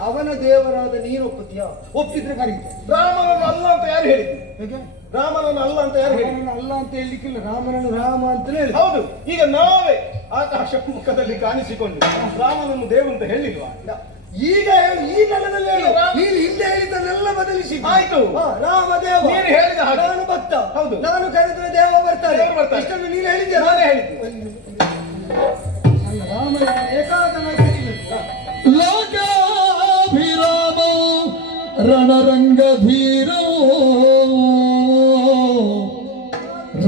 ಅವನ ದೇವರಾದ ನೀನು ಒಪ್ಪುತ್ತೀಯ? ಒಪ್ಪಿದ್ರೆ ಕರೀತೆ. ರಾಮನನ್ನು ಅಲ್ಲ ಅಂತ ಯಾರು ಹೇಳಿದ್ರು? ರಾಮನನ್ನು ಅಲ್ಲ ಅಂತ ಯಾರು ಹೇಳಿದ್ರು? ಅಲ್ಲ ಅಂತ ಹೇಳಲಿಕ್ಕಿಲ್ಲ, ರಾಮನನ್ನು ರಾಮ ಅಂತ ಹೇಳಿ. ಹೌದು. ಈಗ ನಾವೇ ಆಕಾಶ ಮುಖದಲ್ಲಿ ಕಾಣಿಸಿಕೊಂಡು ರಾಮನನ್ನು ದೇವ ಅಂತ ಹೇಳಿಲ್ವಾ? ಈಗ ಹೇಳು, ಈ ನೆಲದಲ್ಲಿ ಹೇಳು. ನೀನು ಹಿಂದೆ ಹೇಳಿದ್ದನ್ನೆಲ್ಲ ಬದಲಿಸಿ ಆಯ್ತು. ರಾಮದೇವ ನೀನು ಹೇಳಿದ ಹಾಗೆ. ನಾನು ಭಕ್ತ. ಹೌದು. ನಾನು ಕರೆದ್ರೆ ದೇವ ಬರ್ತಾರೆ. ಇಷ್ಟನ್ನು ನೀನು ಹೇಳಿದ್ದೆ, ನಾನೇ ಹೇಳಿದ್ದೆ. ರಾಮ ಏಕಾದನಾಗಿ ಲೋಕಾಭಿರಾಮ ರಣರಂಗಧೀರೋ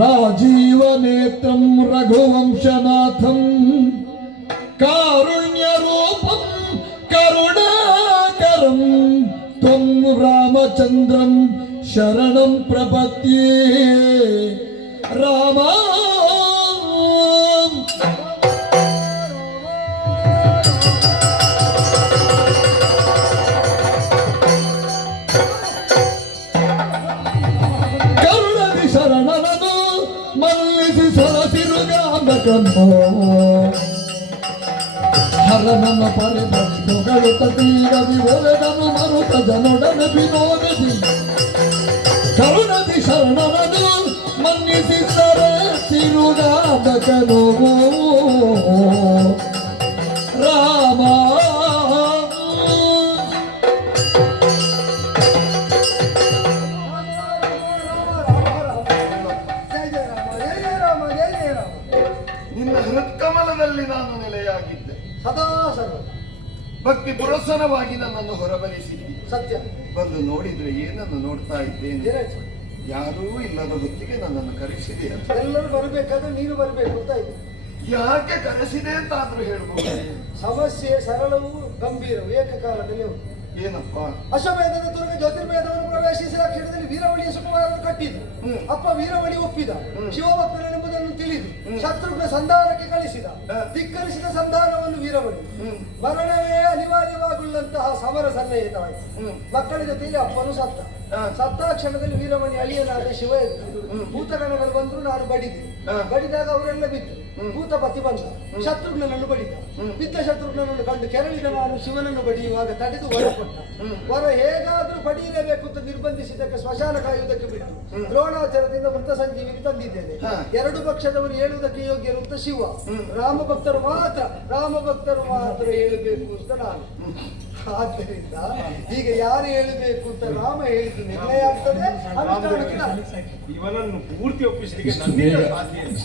ರಾಜೀವನೇತ್ರಂ ರಘುವಂಶನಾಥಂ ಕಾರುಣ್ಯರೂಪಂ ಕರುಣಾಕರಂ ತ್ವಂ ರಾಮಚಂದ್ರಂ ಶರಣಂ ಪ್ರಪದ್ಯೆ. ರಾಮ ಶರಣನನು ಮಲ್ಲಿಸಿ ಸೊಲಸಿರುಗಾಮಕಮ್ಮೋ ಹರನನ ಪರಿಭಕ್ತಗಳು ತಟೀಗ ವಿವರದನು ಮರುತ ಜನೊಡನೆ ವಿನೋದದಿ ಕರುಣದಿ ಶರಣನನು ಮನ್ನಿಸಿ ಸರಸಿರುಗಾಮಕನೋ ರಾಮ. ಹೃತ್ಕಮಲದಲ್ಲಿ ನಾನು ನೆಲೆಯಾಗಿದ್ದೆ. ಸದಾ ಸರ್ವ ಭಕ್ತಿ ಪುರಸ್ಸರವಾಗಿ ನನ್ನನ್ನು ಹೊರಬಲಿಸಿದ್ದಿ. ಸತ್ಯ. ಬಂದು ನೋಡಿದ್ರೆ ಏನನ್ನು ನೋಡ್ತಾ ಇದ್ದೇನೆ? ಯಾರೂ ಇಲ್ಲದ ಹೊತ್ತಿಗೆ ನನ್ನನ್ನು ಕರೆಸಿದೆ. ಎಲ್ಲರೂ ಬರಬೇಕಾದ್ರೆ ನೀನು ಬರಬೇಕು ಅಂತ ಇದೆ. ಯಾಕೆ ಕರೆಸಿದೆ ಅಂತ ಆದ್ರೂ ಹೇಳ್ಬೋದು. ಸಮಸ್ಯೆ ಸರಳವೂ ಗಂಭೀರವು ಏಕಕಾಲದಲ್ಲಿ ಉಂಟು. ಏನಪ್ಪ? ಅಶ್ವಮೇಧದ ತುರುಗ ಜ್ಯೋತಿರ್ವೇದವನ್ನು ಪ್ರವೇಶಿಸಿ ಆ ಕ್ಷಣದಲ್ಲಿ ವೀರವಳಿಯ ಸುಕುಮಾರನ್ನು ಕಟ್ಟಿದ್ದು. ಅಪ್ಪ ವೀರವಳಿ ಒಪ್ಪಿದ, ಶಿವಭಕ್ತನೆಂಬುದನ್ನು ತಿಳಿದು ಶತ್ರುಘ್ನ ಸಂಧಾನಕ್ಕೆ ಕಳಿಸಿದ. ಧಿಕ್ಕರಿಸಿದ ಸಂಧಾನವನ್ನು ವೀರವಳಿ ಮರಣವೇ ಅನಿವಾರ್ಯವಾಗುಳ್ಳಂತಹ ಸಮರ ಸನ್ನಿಹಿತವಾಯಿತು. ಮಕ್ಕಳ ಜೊತೆಯಲ್ಲಿ ಅಪ್ಪನು ಸತ್ತ. ಕ್ಷಣದಲ್ಲಿ ವೀರಮಣಿ ಅಳಿಯನಾದ ಶಿವ ಎದ್ದು ಭೂತಗಣಗಳು ಬಂದ್ರು, ನಾನು ಬಡಿದಾಗ ಅವರೆಲ್ಲ ಬಿದ್ದು. ಭೂತಪತಿ ಬಂದ, ಶತ್ರುಘ್ನನನ್ನು ಬಡಿದ. ಬಿದ್ದ ಶತ್ರುಘ್ನನನ್ನು ಕಂಡು ಕೆರಳಿದ ನಾನು ಶಿವನನ್ನು ಬಡಿಯುವಾಗ ತಡೆದು ವರ ಕೊಟ್ಟ. ವರ ಹೇಗಾದ್ರೂ ಬಡಿಯಲೇಬೇಕು ಅಂತ ನಿರ್ಬಂಧಿಸಿದ್ದಕ್ಕೆ ಸ್ಮಶಾನ ಕಾಯುವುದಕ್ಕೆ ಬಿಟ್ಟು ದ್ರೋಣಾಚಾರದಿಂದ ಮೃತ ಸಂಜೀವಿನಿ ತಂದಿದ್ದೇನೆ. ಎರಡು ಪಕ್ಷದವರು ಹೇಳುವುದಕ್ಕೆ ಯೋಗ್ಯರು ಅಂತ ಶಿವ. ರಾಮ ಭಕ್ತರು ಮಾತ್ರ ಹೇಳಬೇಕು ಅಂತ ನಾನು. ಆದ್ದರಿಂದ ಈಗ ಯಾರು ಹೇಳಬೇಕು ಅಂತ ರಾಮ ಹೇಳಿದ್ದು ನಿರ್ಣಯ ಆಗ್ತದೆ. ಇವನನ್ನು ಪೂರ್ತಿ ಒಪ್ಪಿಸಲಿಕ್ಕೆ ನನ್ನಿಂದ ಸಾಧ್ಯ ಇಲ್ಲ.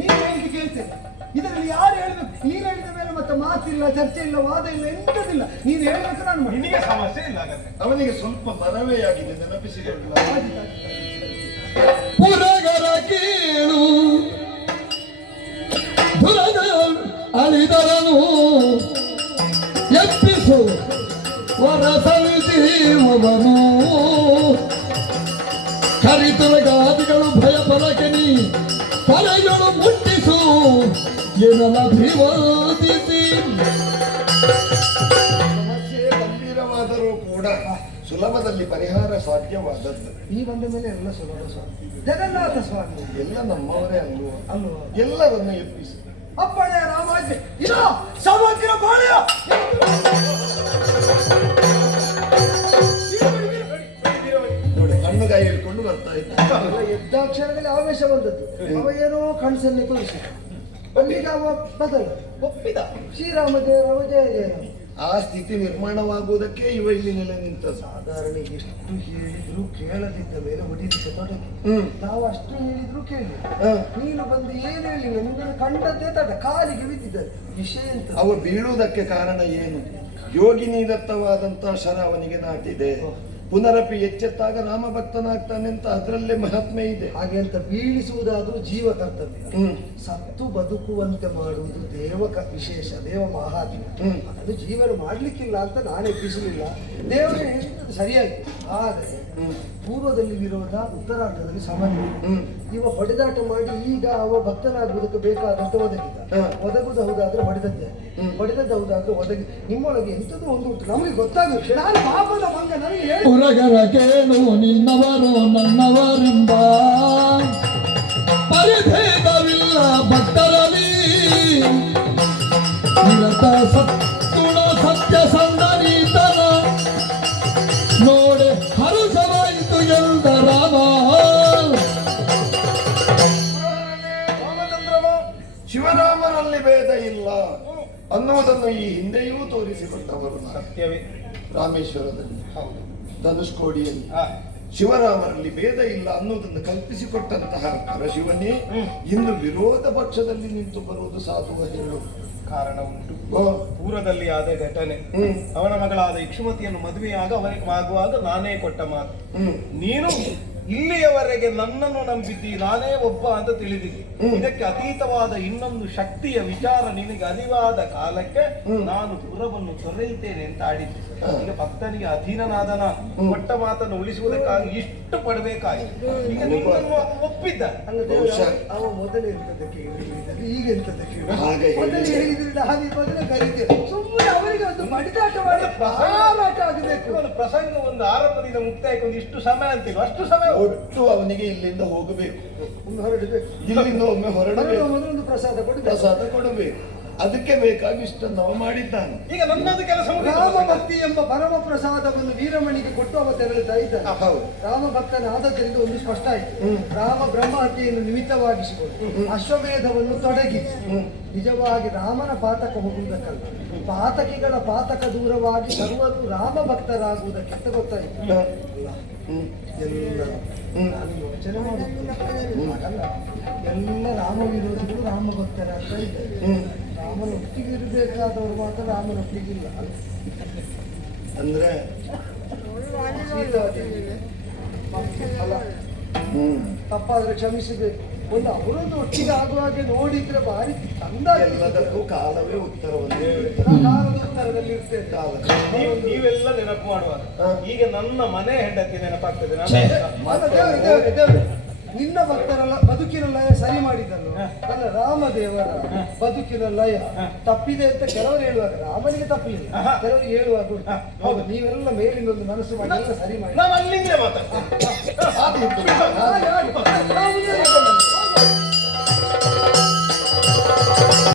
ನೀನು ಹೇಳಿದ್ದು ಕೇಳ್ತೇನೆ. ಇದರಲ್ಲಿ ಯಾರು ಹೇಳ್ಬೇಕು? ನೀನು ಹೇಳಿದ ಮೇಲೆ ಮತ್ತೆ ಮಾತಿಲ್ಲ, ಚರ್ಚೆ ಇಲ್ಲ, ವಾದ ಇಲ್ಲ, ಎಂತದಿಲ್ಲ. ನೀನು ಹೇಳ್ಬೇಕು, ನಾನು ಮಾಡಿ. ನಿನಗೆ ಸಮಸ್ಯೆ ಇಲ್ಲ. ಅವನಿಗೆ ಸ್ವಲ್ಪ ಮನವೇ ಆಗಿದೆ, ನೆನಪಿಸಿಕೊಳ್ಳ. ಪುರಗ ಕೀಳು ದುರದ ಅಳಿದರನು ಎಪ್ಪಿಸು ವರಸಲು ಜೀವವನು ಕರಿತುರಗಾದಿಗಳು ಭಯ ಪಲಕನಿ ಪರೆಗಳು ಮುಟ್ಟಿಸು ಏನಭಿವಾದಿಸಿ ಸಮಸ್ಯೆ ಗಂಭೀರವಾದರೂ ಕೂಡ ಸುಲಭದಲ್ಲಿ ಪರಿಹಾರ ಸಾಧ್ಯವಾದದ್ದು. ಈ ಬಂದ ಮೇಲೆ ಎಲ್ಲ ಸುಲಭ ಸ್ವಾಮಿ. ಜಗನ್ನಾಥ ಸ್ವಾಮಿ ಎಲ್ಲ ನಮ್ಮವರೇ ಅಲ್ವೋ, ಅಲ್ವಾ? ಎಲ್ಲರನ್ನು ಎಪ್ಪಿಸಿ. ಅಪ್ಪಣೆ ರಾಮಾಜ್ಞೆ ಇಲ್ಲ ಸಮಗ್ರ ಬಾಳ್ಯ ನೋಡಿ ಹಣ್ಣುಗಾಯಿ ಹಿಡ್ಕೊಂಡು ಬರ್ತಾ ಇದ್ದ. ಎದ್ದಾಕ್ಷರದಲ್ಲಿ ಆವೇಶ ಬಂದದ್ದು. ಅವ ಏನೋ ಕಣಸನ್ನೇ ತೋರಿಸಿ ಅಲ್ಲಿಗೆ ಅವ ಬದಲ ಒಪ್ಪಿದ ಶ್ರೀರಾಮದೇವರ ಜಯ ಜಯರಾಮ. ಆ ಸ್ಥಿತಿ ನಿರ್ಮಾಣವಾಗುವುದಕ್ಕೆ ಇವ ಇಲ್ಲಿ ನೆಲೆ ನಿಂತದ್ದು. ಸಾಧಾರಣ ಎಷ್ಟು ಹೇಳಿದ್ರು ಕೇಳದಿದ್ದ ಮೇಲೆ ಹೊಡಿಲಿಕ್ಕೆ ತೊಡಗಿ ನಾವು ಅಷ್ಟು ಹೇಳಿದ್ರು ಕೇಳಿ ನೀನು ಬಂದು ಏನು ಹೇಳಿಲ್ಲ ನಿನ್ನನ್ನು ಕಂಡದ್ದೇ ತಡ ಕಾಲಿಗೆ ಬಿದ್ದಿದ್ದಾರೆ ವಿಷಯ ಎಂತ ಅವ ಬೀಳುವುದಕ್ಕೆ ಕಾರಣ ಏನು? ಯೋಗಿನಿ ದತ್ತವಾದಂತಹ ಶರ ಅವನಿಗೆ ನಾಟಿದೆ. ಪುನರಪಿ ಎಚ್ಚೆತ್ತಾಗ ರಾಮಭಕ್ತನಾಗ್ತಾನೆ ಅಂತ ಅದರಲ್ಲೇ ಮಹಾತ್ಮೆ ಇದೆ. ಹಾಗೆ ಅಂತ ಬೀಳಿಸುವುದಾದ್ರೂ ಜೀವ ಕರ್ತವ್ಯ. ಸತ್ತು ಬದುಕುವಂತೆ ಮಾಡುವುದು ವಿಶೇಷ ದೇವ ಮಹಾತ್ಮೆ. ಅದು ಜೀವನ ಮಾಡ್ಲಿಕ್ಕಿಲ್ಲ ಅಂತ ನಾನು ಎಬ್ಬಿಸಲಿಲ್ಲ. ದೇವರು ಹೇಳಿದ್ದು ಸರಿಯಾಗಿ. ಆದರೆ ಪೂರ್ವದಲ್ಲಿ ವಿರೋಧ, ಉತ್ತರಾರ್ಧದಲ್ಲಿ ಸಾಮಾನ್ಯ. ಇವ ಹೊಡೆದಾಟ ಮಾಡಿ ಈಗ ಅವ ಭಕ್ತನಾಗುವುದಕ್ಕೆ ಬೇಕಾದಂತ ಒದಗುದು ಹೌದಾದ್ರೆ ಹೊಡೆದದ್ದೇ, ಹೊಡೆದದ್ದು ಹೌದಾದ್ರೆ ಒದಗಿ. ನಿಮ್ಮೊಳಗೆ ಎಂಥದ್ದು ಒಂದು ಉಂಟು ನಮಗೆ ಗೊತ್ತಾಗುತ್ತೆ. ನಾನು ಪಾಪದ ಭಂಗ ನನಗೆ ಹೇಳಿ ಉರಗರ ಕೇಳು ನಿನ್ನವರು ನನ್ನವರೆಂಬ ಪರಿಭೇದವಿಲ್ಲ ಭಕ್ತರಲ್ಲಿ ನಿರತ ಸತ್ಗುಣ ಸತ್ಯಸಂಧನೀತನ ನೋಡೆ ಹರುಷವಾಯಿತು ಎಂದ ರಾಮ. ಶಿವರಾಮನಲ್ಲಿ ಭೇದ ಇಲ್ಲ ಅನ್ನುವುದನ್ನು ಈ ಹಿಂದೆಯೂ ತೋರಿಸಿಕೊಟ್ಟವರು ಸತ್ಯವೇ. ರಾಮೇಶ್ವರದಲ್ಲಿ ಹೌದು. ಧನುಷ್ಕೋಡಿಯಲ್ಲಿ ಶಿವರಾಮರಲ್ಲಿ ಭೇದ ಇಲ್ಲ ಅನ್ನುವುದನ್ನು ಕಲ್ಪಿಸಿಕೊಟ್ಟಂತಹ ಪರಶಿವನೇ ಇಂದು ವಿರೋಧ ಪಕ್ಷದಲ್ಲಿ ನಿಂತು ಬರುವುದು ಸಾಧುವ ಹೇಳು. ಕಾರಣ ಉಂಟು. ಪೂರ್ವದಲ್ಲಿ ಆದ ಘಟನೆ. ಅವನ ಮಗಳಾದ ಇಕ್ಷುಮತಿಯನ್ನು ಮದುವೆಯಾಗ ಅವನಿಗೆ ಆಗುವಾಗ ನಾನೇ ಕೊಟ್ಟ ಮಾತು. ನೀನು ಇಲ್ಲಿಯವರೆಗೆ ನನ್ನನ್ನು ನಂಬಿದ್ದಿ, ನಾನೇ ಒಬ್ಬ ಅಂತ ತಿಳಿದಿದ್ದಿ. ಇದಕ್ಕೆ ಅತೀತವಾದ ಇನ್ನೊಂದು ಶಕ್ತಿಯ ವಿಚಾರ ನಿನಗೆ ಅರಿವಾದ ಕಾಲಕ್ಕೆ ನಾನು ಪುರವನ್ನು ತೊರೆಯುತ್ತೇನೆ ಅಂತ ಆಡಿದ್ದೆ. ಈಗ ಭಕ್ತನಿಗೆ ಅಧೀನನಾದನ ಕೊಟ್ಟ ಮಾತನ್ನು ಉಳಿಸುವುದಕ್ಕಾಗಿ ಇಷ್ಟು ಪಡಬೇಕಾಯಿತು. ಈಗ ನಿನ್ನನ್ನು ಒಪ್ಪಿದ್ದ. ಅವ ಮೊದಲೇ ಎಂತದಕ್ಕೆ ಈಗ ಎಂತದಕ್ಕೆ ಹಾಗೆ ಮೊದಲೇ ಹೇಳಿದ್ರೆ ಹಾಗೆ ಮೊದಲೇ ಕರೀತೇವೆ. ಸುಮ್ಮನೆ ಅವರಿಗೆ ಒಂದು ಬಡಿದಾಟ ಮಾಡಿ ಹಾರಾಟ ಆಗಬೇಕು. ಒಂದು ಪ್ರಸಂಗ ಒಂದು ಆರಂಭದಿಂದ ಮುಕ್ತಾಯಕ್ಕೆ ಒಂದು ಇಷ್ಟು ಸಮಯ ಅಂತೀವಿ, ಅಷ್ಟು ಸಮಯ ಒಟ್ಟು ಅವನಿಗೆ ಇಲ್ಲಿಂದ ಹೋಗಬೇಕು, ಒಂದು ಹೊರಡಬೇಕು, ಇಲ್ಲಿಂದ ಒಮ್ಮೆ ಹೊರಡಬೇಕು, ಮೊದಲೊಂದು ಪ್ರಸಾದ ಕೊಡಿ, ಪ್ರಸಾದ ಕೊಡಬೇಕು. ಅದಕ್ಕೆ ಬೇಕಾಗಿ ಇಷ್ಟನ್ನು ಅವ ಮಾಡಿದ್ದಾನೆ. ಈಗ ನನ್ನದು ಕೆಲಸ ರಾಮ ಭಕ್ತಿ ಎಂಬ ಪರಮ ಪ್ರಸಾದವನ್ನು ವೀರಮಣಿಗೆ ಕೊಟ್ಟು ಅವ ತೆರಳುತ್ತಾ ಇದ್ದಾನೆ. ರಾಮ ಭಕ್ತನಾದದ್ದರಿಂದ ಒಂದು ಸ್ಪಷ್ಟ ಆಯಿತು. ರಾಮ ಬ್ರಹ್ಮ ಹತ್ಯೆಯನ್ನು ನಿಮಿತ್ತವಾಗಿಸಿಕೊಂಡು ಅಶ್ವಮೇಧವನ್ನು ತೊಡಗಿಸಿ ನಿಜವಾಗಿ ರಾಮನ ಪಾತಕ ಹೋಗುವುದಕ್ಕಲ್ಲ, ಪಾತಕಿಗಳ ಪಾತಕ ದೂರವಾಗಿ ಸರ್ವರು ರಾಮ ಭಕ್ತರಾಗುವುದಕ್ಕೆ ಅಂತ ಗೊತ್ತಾಯಿತು. ಎಲ್ಲ ನಾನು ಯೋಚನೆ ಮಾಡುತ್ತೇನೆ, ಎಲ್ಲ ರಾಮ ವಿರೋಧಿಗಳು ರಾಮ ಭಕ್ತರಾಗ್ತಾ ಇದ್ದಾರೆ. ರಾಮನೊಟ್ಟಿಗೆ ಇರಬೇಕಾದವರು ಮಾತ್ರ ರಾಮನೊಟ್ಟಿಗಿಲ್ಲ. ಅಂದ್ರೆ ಅಲ್ಲ, ತಪ್ಪಾದ್ರೆ ಕ್ಷಮಿಸಬೇಕು. ಒಂದು ಅವರೊಂದು ಒಟ್ಟಿಗೆ ಆಗುವಾಗೆ ನೋಡಿದ್ರೆ ಭಾರಿ ಚಂದ. ಎಲ್ಲದಕ್ಕೂ ಕಾಲವೇ ಉತ್ತರವನ್ನು ಉತ್ತರದಲ್ಲಿ ಇರ್ತೇನೆ. ನೀವೆಲ್ಲ ನೆನಪು ಮಾಡುವಾಗ ಈಗ ನನ್ನ ಮನೆ ಹೆಂಡತಿ ನೆನಪಾಗ್ತದೆ. ನಿನ್ನ ಭಕ್ತರಲ್ಲ ಬದುಕಿನ ಲಯ ಸರಿ ಮಾಡಿದ್ದನು ಅಲ್ಲ, ರಾಮದೇವರ ಬದುಕಿನ ಲಯ ತಪ್ಪಿದೆ ಅಂತ ಕೆಲವರು ಹೇಳುವಾಗ ರಾಮನಿಗೆ ತಪ್ಪಿಲ್ಲ, ಕೆಲವರು ಹೇಳುವಾಗ ಉಂಟು. ಹೌದು, ನೀವೆಲ್ಲ ಮೇಲಿಂದ ಒಂದು ಮನಸ್ಸು ಮಾಡಿ ಎಲ್ಲ ಸರಿ ಮಾಡಿ. ನಾವು ಅಲ್ಲಿಂದಲೇ ಮಾತಾಡ್ತೇವೆ.